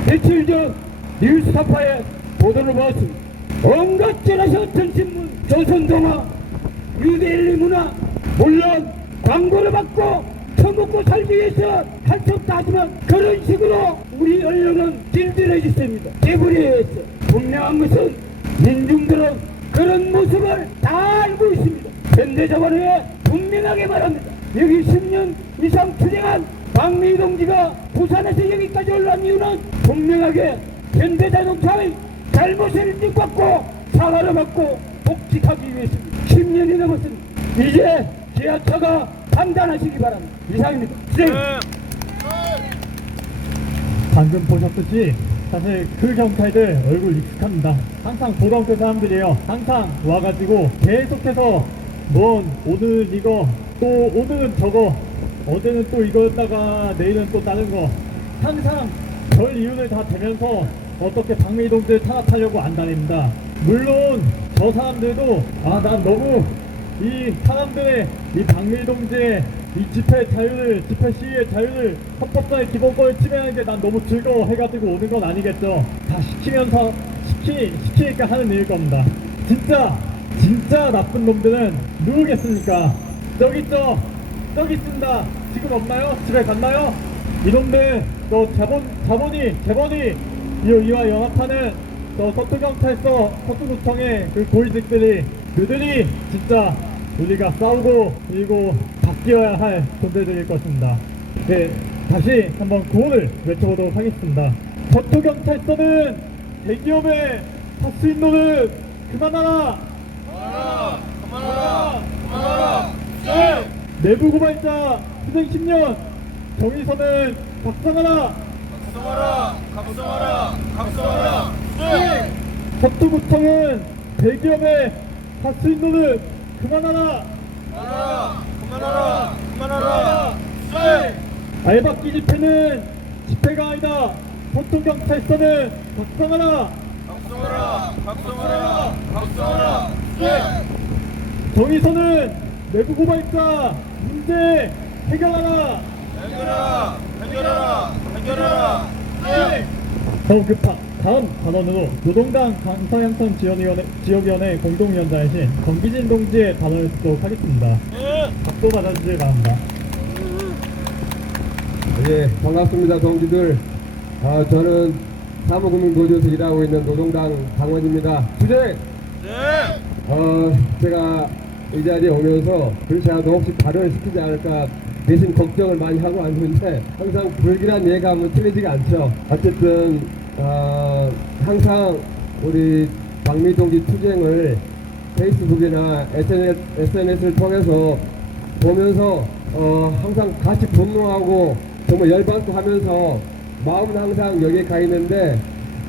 며칠 전 뉴스타파에 보도를 보았습니다. 온갖 째라서 어떤 신문, 조선동화, 뉴데일리 문화, 물론 광고를 받고 처먹고 살기 위해서 할 수 없다 하지만 그런 식으로 우리 언론은 길들여져 있습니다. 재벌에 의해서 분명한 것은 민중들은 그런 모습을 다 알고 있습니다. 현대자본회에 분명하게 말합니다. 여기 10년 이상 투쟁한 박미 동지가 부산에서 여기까지 올라온 이유는 분명하게 현대자동차의 잘못을 인정받고 사과를 받고 복직하기 위해서입니다. 10년이 넘었습니다. 이제 지하차가 판단하시기 바랍니다. 이상입니다. 방금 보셨듯이 사실 그 경찰들 얼굴 익숙합니다. 항상 보던 그 사람들이에요. 항상 와가지고 계속해서 넌 오늘 이거 또 오늘은 저거 어제는 또 이거였다가 내일은 또 다른 거 항상 별 이유를 다 대면서 어떻게 박미동지를 탄압하려고 안다닙니다. 물론 저 사람들도 난 너무 이 사람들의 이 박미동지의 이 집회 자유를, 집회 시위의 자유를 헌법상의 기본권을 침해하는 게 난 너무 즐거워해가지고 오는 건 아니겠죠. 다 시키면서 시키니까 하는 일일 겁니다. 진짜 나쁜 놈들은 누구겠습니까? 저기 있죠. 저기 있습니다. 지금 없나요? 집에 갔나요? 이놈들 저 재벌이 이와 연합하는 저 서초경찰서 서초구청의 그 고위직들이 그들이 진짜 우리가 싸우고 그리고 바뀌어야 할 존재들일 것입니다. 네, 다시 한번 구호를 외쳐보도록 하겠습니다. 서초경찰서는 대기업의 탑수인노를 그만하라! 그만하라. 내부 고발자 수생 10년 정의선을 박상하라! 각성하라. 서초구청은 대기업의 탑수인노를 그만하라! 그만하라. 알박기 집회는 집회가 아니다. 서초경찰서는 박상하라! 각성하라. 정의선은 내부 고발자 문제 해결하라. 해결하라. 다음 단원으로 노동당 강서양천 지역위원회 공동위원장이신 정기진 동지의 단원을 듣도록 하겠습니다. 박수 받아주시기 바랍니다. 예, 반갑습니다, 동지들. 저는 사무금융노조에서 일하고 있는 노동당 당원입니다. 주제! 제가 이 자리에 오면서 그렇지 않아도 혹시 발언을 시키지 않을까 내심 걱정을 많이 하고 왔는데 항상 불길한 예감은 틀리지가 않죠. 어쨌든 항상 우리 박미동지 투쟁을 페이스북이나 SNS를 통해서 보면서 항상 같이 분노하고 정말 열받고 하면서 마음은 항상 여기에 가 있는데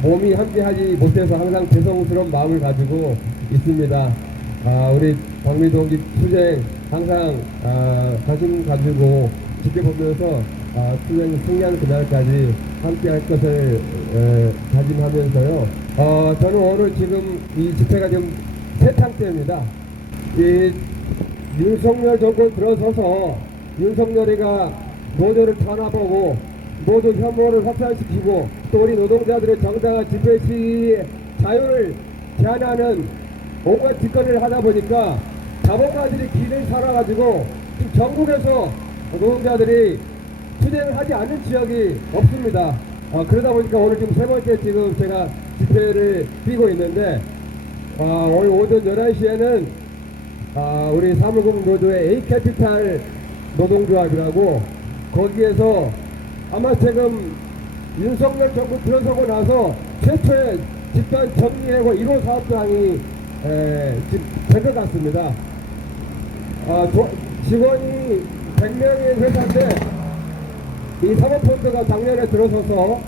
몸이 함께하지 못해서 항상 죄송스러운 마음을 가지고 있습니다. 우리 박미동지 투쟁 항상 자신 가지고 지켜보면서 투쟁 승리하는 그날까지 함께할 것을 다짐하면서요. 저는 오늘 지금 이 집회가 지금 세탕 때입니다. 이 윤석열 정권 들어서서 윤석열이가 노조를 탄압하고 모두 혐오를 확산시키고 또 우리 노동자들의 정당한 집회 시위의 자유를 제한하는 온갖 짓거리를 하다 보니까 자본가들이 길을 살아가지고 지금 전국에서 노동자들이 투쟁을 하지 않는 지역이 없습니다. 그러다 보니까 오늘 지금 세 번째 지금 제가 집회를 뛰고 있는데 오늘 오전 11시에는 우리 사무금노조의 A캐피탈 노동조합이라고 거기에서 아마 지금 윤석열 정부 들어서고 나서 최초의 집단 정리해고 1호 사업장이 지금 된 것 같습니다. 직원이 100명의 회사인데 이 사모펀드가 작년에 들어서서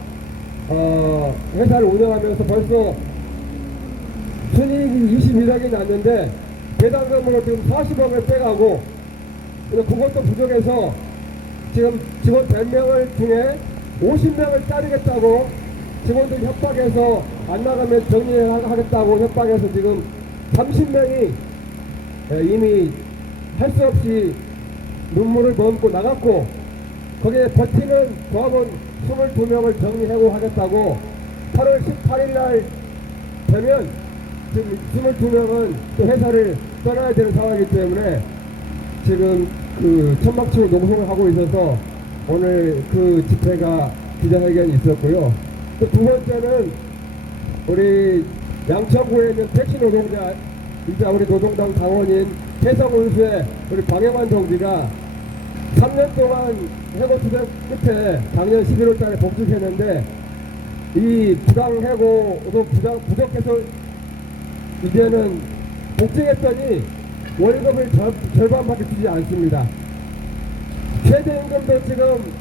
회사를 운영하면서 벌써 순이익이 21억이 났는데 배당금으로 지금 40억을 빼가고 그것도 부족해서 지금 직원 100명을 중에 50명을 자르겠다고 직원들 협박해서 안 나가면 정리하겠다고 협박해서 지금 30명이 이미 할 수 없이 눈물을 머금고 나갔고 거기에 버티는 조합원 22명을 정리하고 하겠다고 8월 18일 날 되면 지금 22명은 또 회사를 떠나야 되는 상황이기 때문에 지금 그 천막치고 농성을 하고 있어서 오늘 그 집회가 기자회견이 있었고요. 또 두 번째는 우리 양천구에 있는 택시 노동자 진짜 우리 노동당 당원인 해성운수의 우리 방영환 동지가 3년 동안 해고투쟁 끝에 작년 11월 달에 복직했는데 이 부당해고도 부족해서 이제는 복직했더니 월급을 절반밖에 주지 않습니다. 최저임금도 지금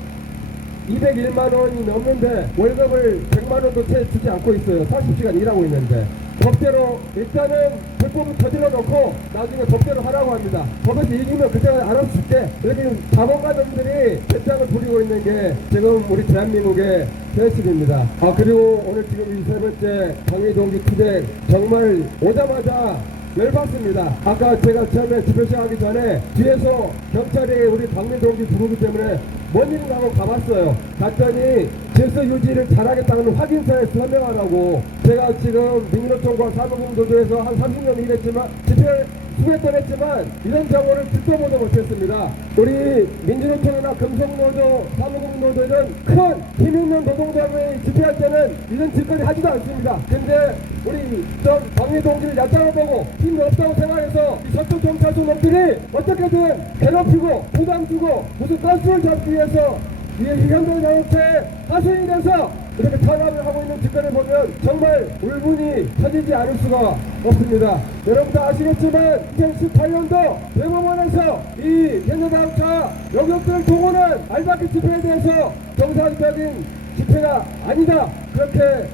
201만 원이 넘는데 월급을 100만 원도 채 주지 않고 있어요. 40시간 일하고 있는데 법대로 일단은 불법을 저질러 놓고 나중에 법대로 하라고 합니다. 법에서 이기면 그때는 알아줄게. 이렇게 자본가들이 배짱을 부리고 있는 게 지금 우리 대한민국의 현실입니다. 그리고 오늘 지금 이 세 번째 방위동지 투쟁 정말 오자마자 열받습니다. 아까 제가 처음에 집회 시작하기 전에 뒤에서 경찰이 우리 박민동지 부르기 때문에 뭔 일인가 하고 가봤어요. 갔더니 질서 유지를 잘하겠다는 확인서에 서명하라고. 제가 지금 민노총과 사무금노조에서 한 30년 일했지만 집회 수백 번 했지만 이런 경우를 듣도 보도 못했습니다. 우리 민주노총이나 금속노조, 사무금노조는 큰 힘 있는 노동자들이 집회할 때는 이런 짓거리 하지도 않습니다. 근데 우리 박미동지를 얕잡아 보고 힘이 없다고 생각해서 이 서쪽 경찰서 놈들이 어떻게든 괴롭히고 부담 주고 무슨 가스를 잡기 위해서 이 현동 자동차에 가수인이 돼서 이렇게 탄압을 하고 있는 짓거리를 보면 정말 울분이 터지지 않을 수가 없습니다. 여러분 다 아시겠지만 2018년도 대법원에서 이 현대자동차 여객들을 동원한 알바키 집회에 대해서 정상적인 집회가 아니다 그렇게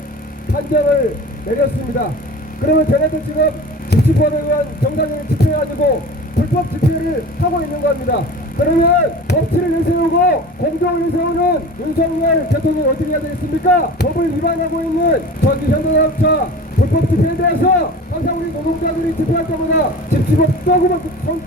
판정을 내렸습니다. 그러면 쟤네들 지금 집집법에 의한 정상적인 집회가지고 불법 집회를 하고 있는 겁니다. 그러면 법치를 내세우고 공정을 내세우는 윤석열 대통령이 어떻게 해야 되겠습니까? 법을 위반하고 있는 전기 현대자동차 불법 집회에 대해서 항상 우리 노동자들이 집회할 때마다 집집업 조그만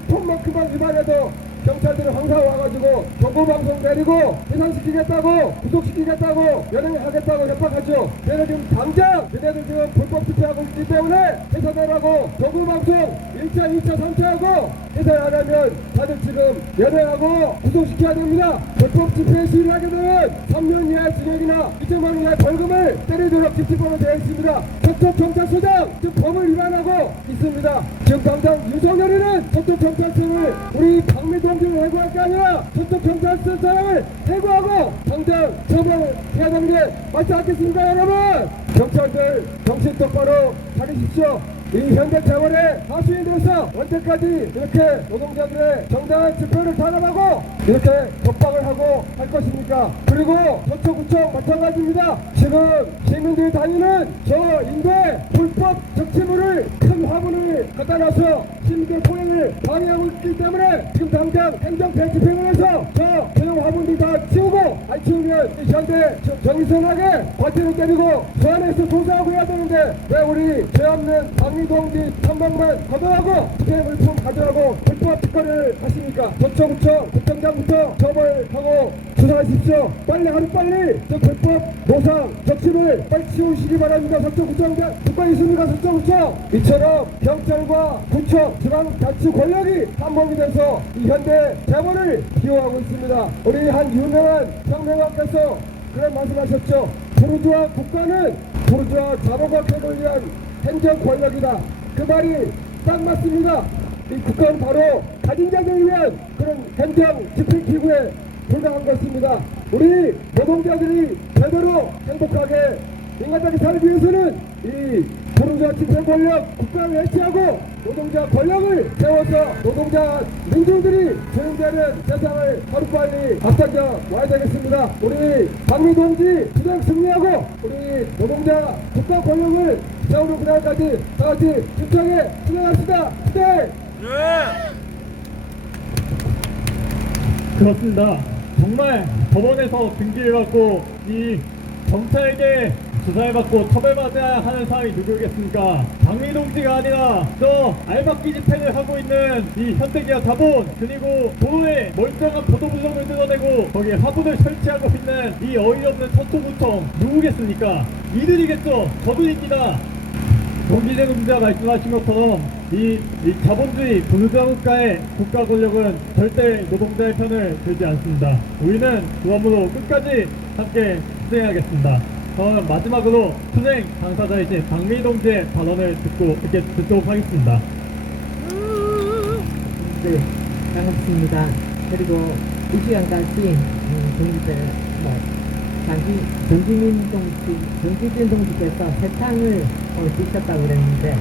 손만큼만 위반해도 경찰들은 항상 와가지고 경고방송 내리고 해산시키겠다고 구속시키겠다고 연행하겠다고 협박하죠. 얘네 지금 당장 얘네들 지금 불법 집회하고 있기 때문에 해산하라고 경고방송 1차, 2차, 3차 하고 해산 안 하면 다들 지금 연행하고 구속시켜야 됩니다. 불법 집회 시위를 하게 되면 3년 이하의 징역이나 2천만 원 이하의 벌금을 때리도록 집행법에 되어 있습니다. 서초경찰서장 지금 법을 위반하고 있습니다. 지금 당장 윤석열이는 서초경찰서를 우리 박미동지를 해고할 게 아니라 서초경찰서 사람을 해고하고 당장 처벌해야 되는 게 맞지 않겠습니까, 여러분? 경찰들 정신 똑바로 차리십시오. 이 현대 재벌의 하수인으로서 언제까지 이렇게 노동자들의 정당한 집회를 탄압하고 이렇게 협박을 하고 할 것입니까? 그리고 서초구청 마찬가지입니다. 지금 시민들이 다니는 저 인도에 불법 적치물을 큰 화분을 갖다 놔서 시민들 포행을 방해하고 있기 때문에 지금 당장 행정패 집행을 해서 저 소형 화분들 다 치우고 안 치우면 이 현대 정의선하게 과태료 때리고 소환해서 조사하고 해야 되는데 왜 우리 죄 없는 박미동지 탐방만 거둬하고 집회 물품 가져가고 불법 특허를 하십니까? 서초구청 국장장부터 처벌하고 수사하십시오. 빨리 하루빨리 저 불법 노상 적침을 빨리 치우시기 바랍니다. 서초구청장 듣고 있습니까? 서초구청 이처럼 경찰과 구청 지방자치 권력이 한몸이 돼서 이 현대 재벌을 기호하고 있습니다. 우리 한 유명한 평론가께서 그런 말씀하셨죠. 부르주아 국가는 부르주아 자본과 쾌거를 위한 행정 권력이다. 그 말이 딱 맞습니다. 이 국가는 바로 가진 자들을 위한 그런 행정 집행 기구에 불과한 것입니다. 우리 노동자들이 제대로 행복하게 인간적인 살기 위해서는 이 부르주아 집행 권력 국가를 해체하고 노동자 권력을 세워서 노동자 민중들이 조용되는 세상을 하루빨리 앞당겨 와야 되겠습니다. 우리 박미동지 투쟁 승리하고 우리 노동자 국가 권력을 세우는 그날까지 다같이 힘차게 투쟁합시다. 투쟁! 그렇습니다. 정말 법원에서 등기해갖고 이 경찰에게 조사해받고 처벌받아야 하는 사람이 누구겠습니까? 박미동지가 아니라 저 알박기 집회를 하고 있는 이 현대기아 자본 그리고 도로에 멀쩡한 보도블록을 뜯어내고 거기에 화분을 설치하고 있는 이 어이없는 서초구청 누구겠습니까? 이들이겠죠. 저들입니다. 동기재 노동자 말씀하신 것처럼 이 자본주의 부르주아 국가의 국가 권력은 절대 노동자의 편을 들지 않습니다. 우리는 그러므로 끝까지 함께 투쟁하겠습니다. 저는 마지막으로 투쟁 당사자이신 박미동지의 발언을 듣도록 하겠습니다. 네, 반갑습니다. 그리고 이 시간까지 동지들 정진민 동지께서 세탕을 주셨다고 그랬는데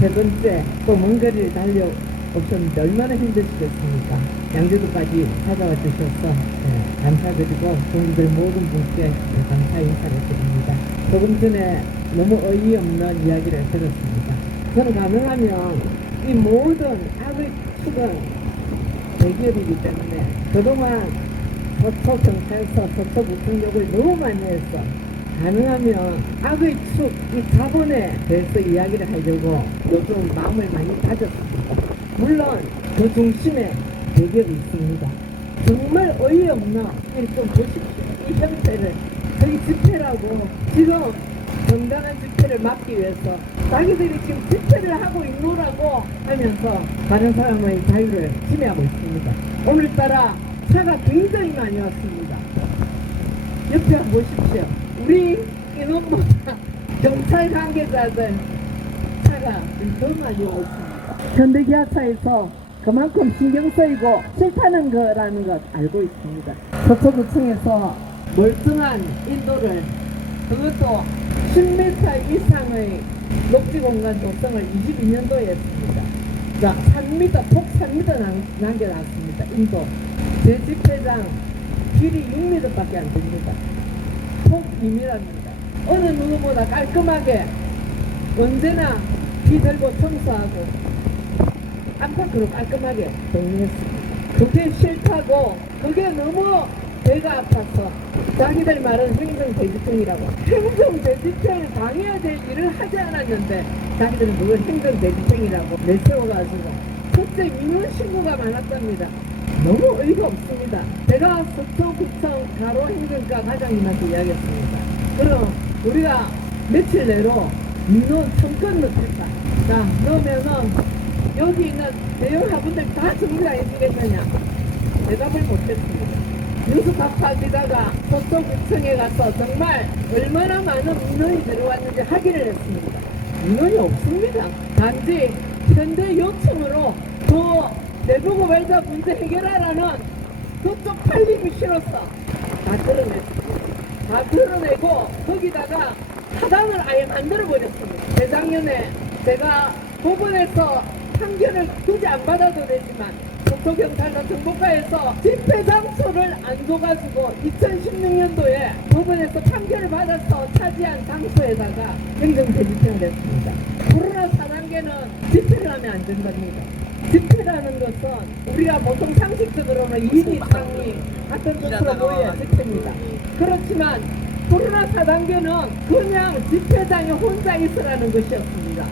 세 번째 또 먼 거리를 달려오셨는데 얼마나 힘드시겠습니까? 양주도까지 찾아와 주셔서 감사드리고 동지들 모든 분께 감사 인사를 드립니다. 조금 전에 너무 어이없는 이야기를 들었습니다. 저는 가능하면 이 모든 악의 축은 대기업이기 때문에 그동안 서초경찰서, 서초구청 욕을 너무 많이 했어. 가능하면 악의 축, 이 자본에 대해서 이야기를 하려고 요즘 마음을 많이 다졌습니다. 물론 그 중심에 대기업이 있습니다. 정말 어이없나? 좀 보십시오. 이 형태를. 저희 집회라고 지금 정당한 집회를 막기 위해서 자기들이 지금 집회를 하고 있노라고 하면서 다른 사람의 자유를 침해하고 있습니다. 오늘따라 차가 굉장히 많이 왔습니다. 옆에 한번 보십시오. 우리 인원보다 경찰 관계자들 차가 더 많이 오고 있습니다. 현대기아차에서 그만큼 신경 쓰이고 싫다는 거라는 것 알고 있습니다. 서초구청에서 멀쩡한 인도를 그것도 10m 이상의 녹지 공간 조성을 22년도에 했습니다. 자, 3m, 폭 3m 남겨놨습니다. 인도. 제 집회장 길이 6m밖에 안 됩니다. 폭 2m입니다. 어느 누구보다 깔끔하게 언제나 비 들고 청소하고 안팎으로 깔끔하게 정리했습니다. 그게 싫다고 그게 너무 배가 아파서 자기들 말은 행정대집행이라고. 행정대집행을 방해해야 될 일을 하지 않았는데 자기들은 그걸 행정대집행이라고 내세워가지고 첫째 민원 신고가 많았답니다. 너무 어이가 없습니다. 제가 서초구청 가로행정과 과장님한테 이야기했습니다. 그럼 우리가 며칠 내로 민원 청건 넣겠다. 자, 그러면은 여기 있는 대형 화분들 다 정리해 주겠느냐? 대답을 못했습니다. 뉴스 답하기다가 서초구청에 가서 정말 얼마나 많은 민원이 들어왔는지 확인을 했습니다. 민원이 없습니다. 단지 현재 요청으로 그 내부고 외자 문제 해결하라는 그쪽 팔리기 싫었어. 다 드러냈습니다. 다 드러내고 거기다가 사단을 아예 만들어버렸습니다. 재작년에 제가 법원에서 판결을 굳이 안 받아도 되지만 서초경찰서 정보과에서 집회 장소를 안 줘가지고 2016년도에 법원에서 판결을 받아서 차지한 장소에다가 행정대집행을 했습니다. 코로나 4단계는 집회를 하면 안 된답니다. 집회라는 것은 우리가 보통 상식적으로는 2인 이상이 같은 곳으로 모여야 집회입니다. 그렇지만 코로나 4단계는 그냥 집회장에 혼자 있으라는 것이었습니다.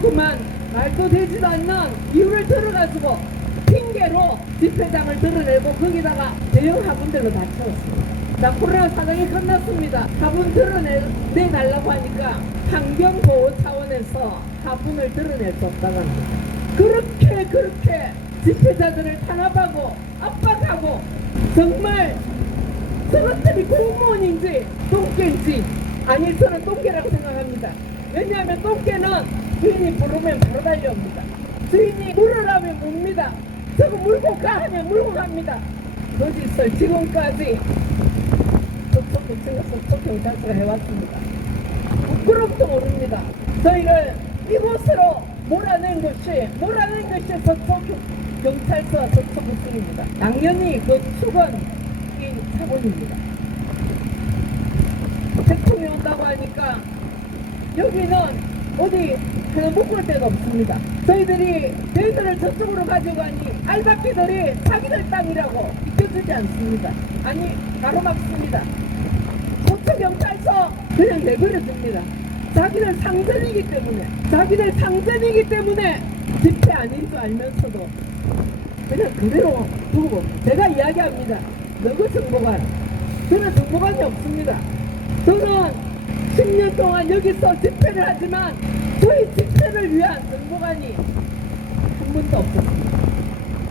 그만 말도 되지도 않는 이유를 들어가지고 핑계로 집회장을 드러내고 거기다가 대형 화분들로 다 채웠습니다. 자, 코로나 4단계 끝났습니다. 화분 드러내달라고 하니까 환경보호 차원에서 화분을 드러낼 수 없다고 합니다. 그렇게 집회자들을 탄압하고 압박하고 정말 저것들이 공무원인지 똥개인지 아니 저는 똥개라고 생각합니다. 왜냐하면 똥개는 주인이 부르면 바로 달려옵니다. 주인이 물으라면 뭡니다. 저거 물고 가 하면 물고 갑니다. 거짓을 지금까지 서초경찰서가 해왔습니다. 부끄럽도 모릅니다. 저희를 이곳으로 몰아낸 것이 서초경찰서 서초구청입니다. 당연히 그 축은 이 차원입니다. 태풍이 온다고 하니까 여기는 어디 하나 묶을 데가 없습니다. 저희들이 배들을 저쪽으로 가지고 가니 알바끼들이 자기들 땅이라고 비켜주지 않습니다. 아니 가로막습니다. 서초경찰서 그냥 내버려줍니다. 자기들 상전이기 때문에 집회 아닌 줄 알면서도 그냥 그대로 두고 제가 이야기합니다. 너그 정보관 저는 정보관이 없습니다. 저는 10년 동안 여기서 집회를 하지만 저희 집회를 위한 정보관이 한 번도 없었습니다.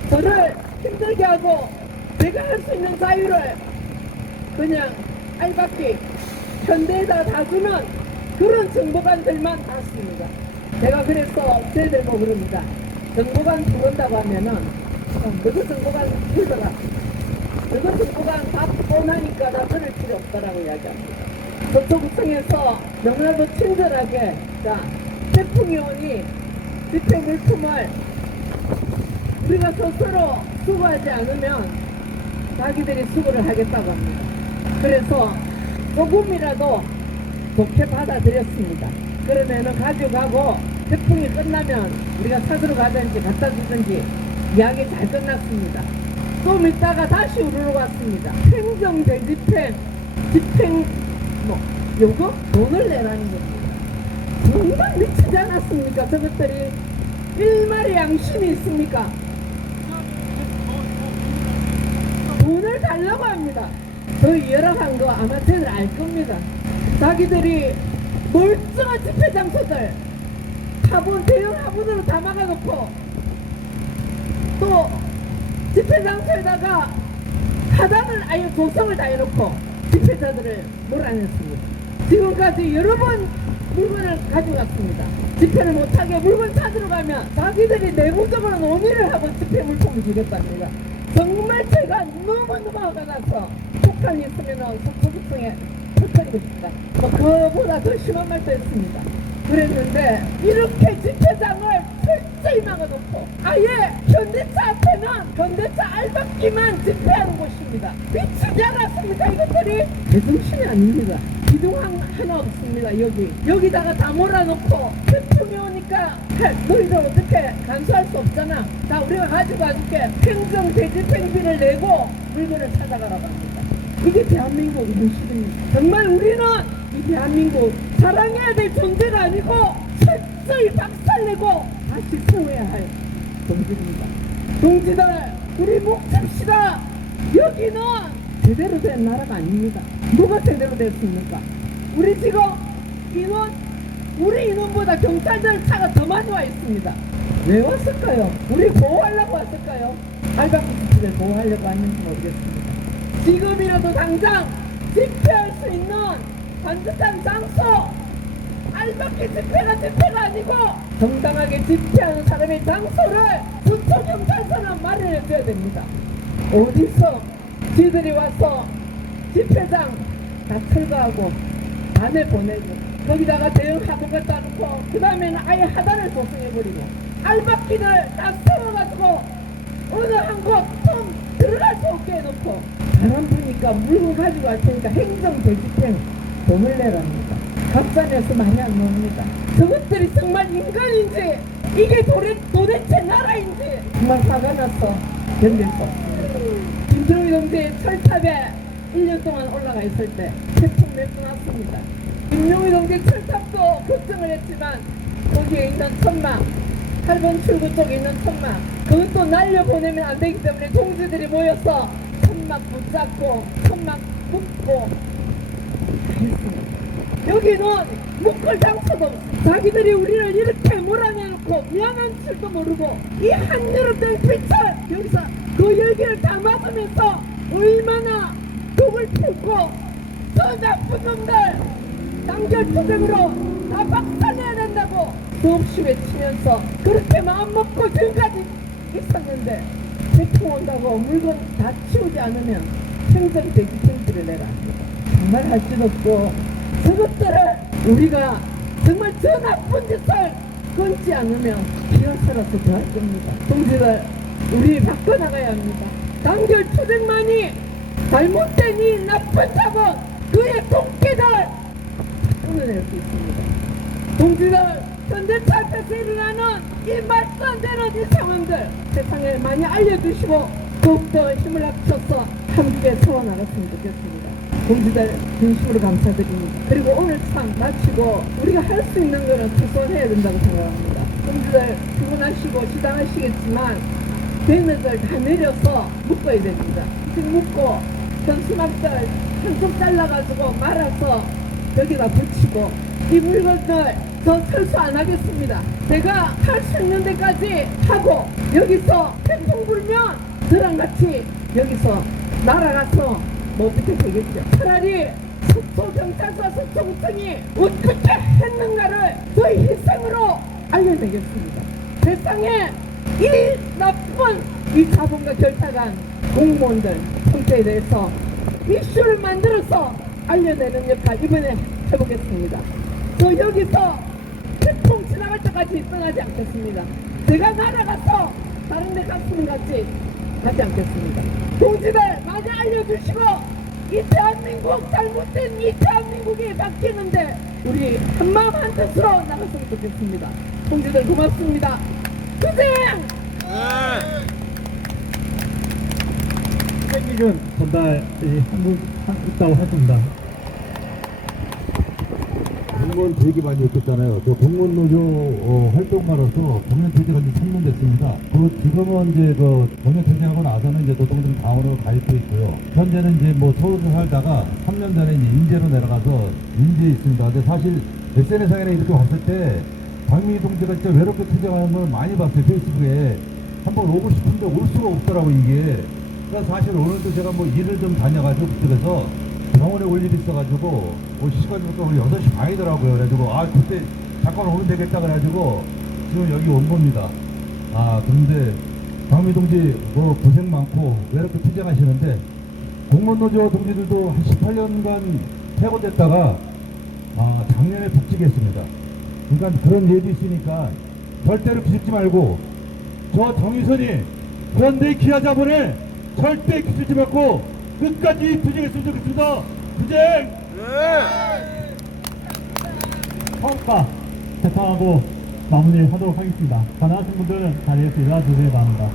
저를 힘들게 하고 제가 할 수 있는 자유를 그냥 알박기 현대에다 다 주는 그런 정보관들만 봤습니다. 제가 그래서 쟤들 뭐 그럽니다. 정보관 들어온다고 하면은 너그 정보관 들더라. 너그 정보관 다 뻔하니까 나 들을 필요 없다라고 이야기합니다. 서초구청에서 너무나도 친절하게 자 태풍이 오니 집회 물품을 우리가 스스로 수거하지 않으면 자기들이 수거를 하겠다고 합니다. 그래서 조금이라도 좋게 받아들였습니다. 그러면은 가져가고 태풍이 끝나면 우리가 찾으러 가든지 갖다 주든지 이야기 잘 끝났습니다. 좀 있다가 다시 우르르 왔습니다. 행정대집행 요거 돈을 내라는 겁니다. 정말 미치지 않았습니까? 저것들이 일말의 양심이 있습니까? 돈을 달라고 합니다. 저희 열악한 거 아마 쟤들 알 겁니다. 자기들이 멀쩡한 집회 장소들 화분 대형 화분으로 다 막아놓고 또 집회 장소에다가 사단을 아예 조성을 다 해놓고 집회자들을 몰아냈습니다. 지금까지 여러 번 물건을 가져갔습니다. 집회를 못하게 물건 찾으러 가면 자기들이 내부적으로 논의를 하고 집회 물품을 주겠답니다. 정말 제가 너무너무 화가 나서 폭탄이 있으면 서초구청에 터뜨리고 싶다. 그거보다 더 심한 말도 했습니다. 그랬는데 이렇게 집회장을 철저히 막아놓고 아예 현대차 앞에는 현대차 알박기만 집회하는 곳입니다. 미치지 않았습니까 이것들이? 제정신이 아닙니다. 기둥 하나 없습니다. 여기다가 다 몰아놓고 태풍이 오니까 너희들 어떻게 간수할 수 없잖아. 다 우리가 가지고 와줄게. 행정 대집행비를 내고 물건을 찾아가라고 합니다. 이게 대한민국 모습입니다. 정말 우리는 이 대한민국 사랑해야 될 존재가 아니고 철저히 박살내고 다시 세워야 할 동지입니다. 동지들, 우리 목 잡시다. 여기는 제대로 된 나라가 아닙니다. 누가 제대로 됐습니까? 우리 지금 우리 인원보다 경찰들 차가 더 많이 와 있습니다. 왜 왔을까요? 우리 보호하려고 왔을까요? 알바기지를 보호하려고 왔는지 모르겠습니다. 지금이라도 당장 집회할 수 있는 반듯한 장소, 알바기 집회가 아니고 정당하게 집회하는 사람의 장소를 수초경찰서는 마련해줘야 됩니다. 어디서 지들이 와서 집회장 다 철거하고 안에 보내고 거기다가 대형 하던 갖다 놓고 그 다음에는 아예 하단을 조성해버리고 알바끼를 다 세워가지고 어느 한 곳 좀 들어갈 수 없게 해놓고 바람 부니까 물건 가지고 갈 테니까 행정 대집행 돈을 내랍니다. 갑산에서 많이 안 나옵니다. 저것들이 정말 인간인지 이게 도대체 나라인지 정말 화가 나서 견딜 수 없습니다. 김정희 동지 철탑에 1년 동안 올라가 있을 때 태풍 몇 번 왔습니다. 김정희 동지 철탑도 걱정을 했지만 거기에 있는 천막 8번 출구 쪽에 있는 천막 그것도 날려보내면 안 되기 때문에 동지들이 모여서 천막 붙잡고 천막 묶고 했습니다. 여기는 묶을 장소도 없어. 자기들이 우리를 이렇게 몰아내놓고 미안한 줄도 모르고 이 한여름 땡빛을 여기서 그 열기를 다 맞으면서 얼마나 독을 피우고 저 나쁜 놈들 단결투쟁으로 다 박살내야 된다고 수없이 외치면서 그렇게 마음먹고 지금까지 있었는데 태풍 온다고 물건 다 치우지 않으면 행정 대집행비를 내라 합니다. 정말 할 수 없고 저것들을 우리가 정말 저 나쁜 짓을 끊지 않으면 피어서라도 더 할 겁니다. 동지들, 우리 바꿔나가야 합니다. 단결투쟁만이 잘못된 이 나쁜 자본 그의 통깨를 끊어낼 수 있습니다. 동지들, 현대차 앞에서 일어나는 이 말도 안 되는 이 상황들 세상에 많이 알려주시고 더욱더 힘을 합쳐서 함께 세워나갔으면 좋겠습니다. 동지들 진심으로 감사드립니다. 그리고 오늘 참 마치고 우리가 할 수 있는 거는 최소한 해야 된다고 생각합니다. 동지들 피곤하시고 지당하시겠지만 대면들 다 내려서 묶어야 됩니다. 지금 묶고 현수막들 한쪽 잘라가지고 말아서 여기다 붙이고 이 물건들 더 철수 안 하겠습니다. 제가 할 수 있는 데까지 하고 여기서 태풍 불면 저랑 같이 여기서 날아가서 뭐 어떻게 되겠죠. 차라리 서초경찰서 서초구청이 어떻게 했는가를 저희 희생으로 알려내겠습니다. 세상에 이 나쁜 이 자본과 결탁한 공무원들 형태에 대해서 이슈를 만들어서 알려내는 역할 이번에 해보겠습니다. 저 여기서 태풍 지나갈 때까지 떠나지 않겠습니다. 제가 날아가서 다른 데 갔으면 가지 않겠습니다. 동지들 많이 알려주시고 이 대한민국 잘못된 이 대한민국이 바뀌는데 우리 한마음 한뜻으로 나갔으면 좋겠습니다. 동지들 고맙습니다. 고생! 생기금 전달이 있다고 하십니다. 공무원 되게 많이 없었잖아요. 저 공무원 노조 활동가로서 공연 퇴직한 지 3년 됐습니다. 지금은 이제 공연 퇴직하고 나서는 이제 노동당 당원으로 가입해 있고요. 현재는 이제 서울에 살다가 3년 전에 이제 인제로 내려가서 인제에 있습니다. 근데 사실 SNS상에 이렇게 왔을 때 박미 동지가 진짜 외롭게 퇴직하는 걸 많이 봤어요. 페이스북에. 한번 오고 싶은데 올 수가 없더라고 이게. 그래서 사실 오늘도 제가 일을 좀 다녀가지고 그쪽에서 병원에 올 일이 있어가지고 시간부터 우리 6시 반이더라고요. 그래가지고 그때 잠깐 오면 되겠다 그래가지고 지금 여기 온 겁니다. 그런데 박미 동지 고생 많고 외롭게 투쟁하시는데 공무원노조 동지들도 한 18년간 해고됐다가 작년에 복직했습니다. 그러니까 그런 예도 있으니까 절대로 기죽지 말고 저 정의선이 현대 기아 자본에 절대 기죽지 말고 끝까지 투쟁했으면 좋겠습니다. 투쟁! 사업과 재판하고 마무리하도록 하겠습니다. 가능하신 분들은 자리에서 일어나주시기 바랍니다.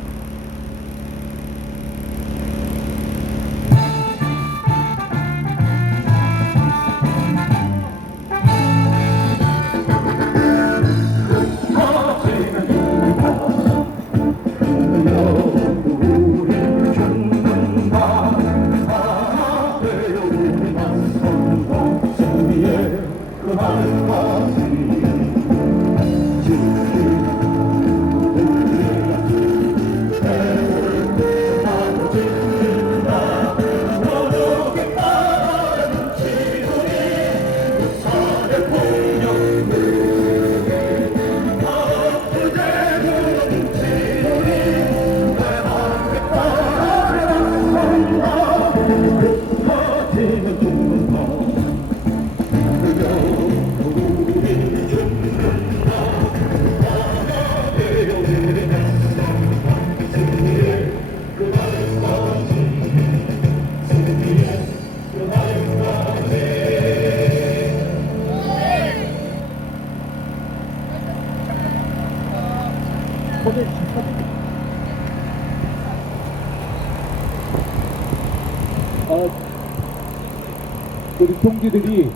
우리 동지들이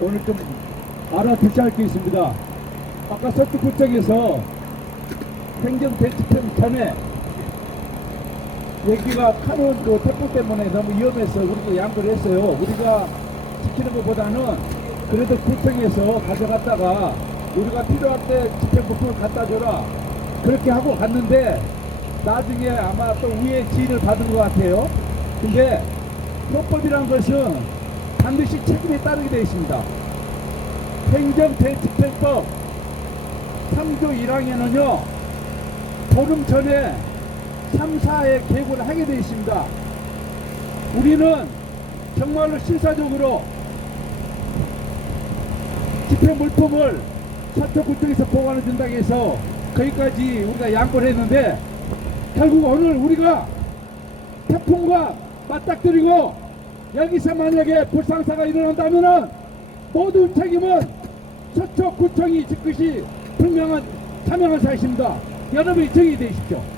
오늘 좀 알아두셔야 할 게 있습니다. 아까 서초구청에서 행정대집행전에 여기가 카논 그 태풍 때문에 너무 위험해서 우리가 양보를 했어요. 우리가 지키는 것보다는 그래도 구청에서 가져갔다가 우리가 필요할 때 집행부품을 갖다 줘라 그렇게 하고 갔는데 나중에 아마 또 위에 지휘를 받은 것 같아요. 근데 헌법이라는 것은 반드시 책임에 따르게 되어 있습니다. 행정대집행법 3조 1항에는요 보름 전에 3, 4회 계고를 하게 되어 있습니다. 우리는 정말로 실사적으로 집행물품을 서초구청에서 보관해 준다고 해서 거기까지 우리가 양보를 했는데 결국 오늘 우리가 태풍과 맞닥뜨리고 여기서 만약에 불상사가 일어난다면은 모든 책임은 서초구청이 질 것이 분명한 사실입니다. 여러분이 정의되십시오.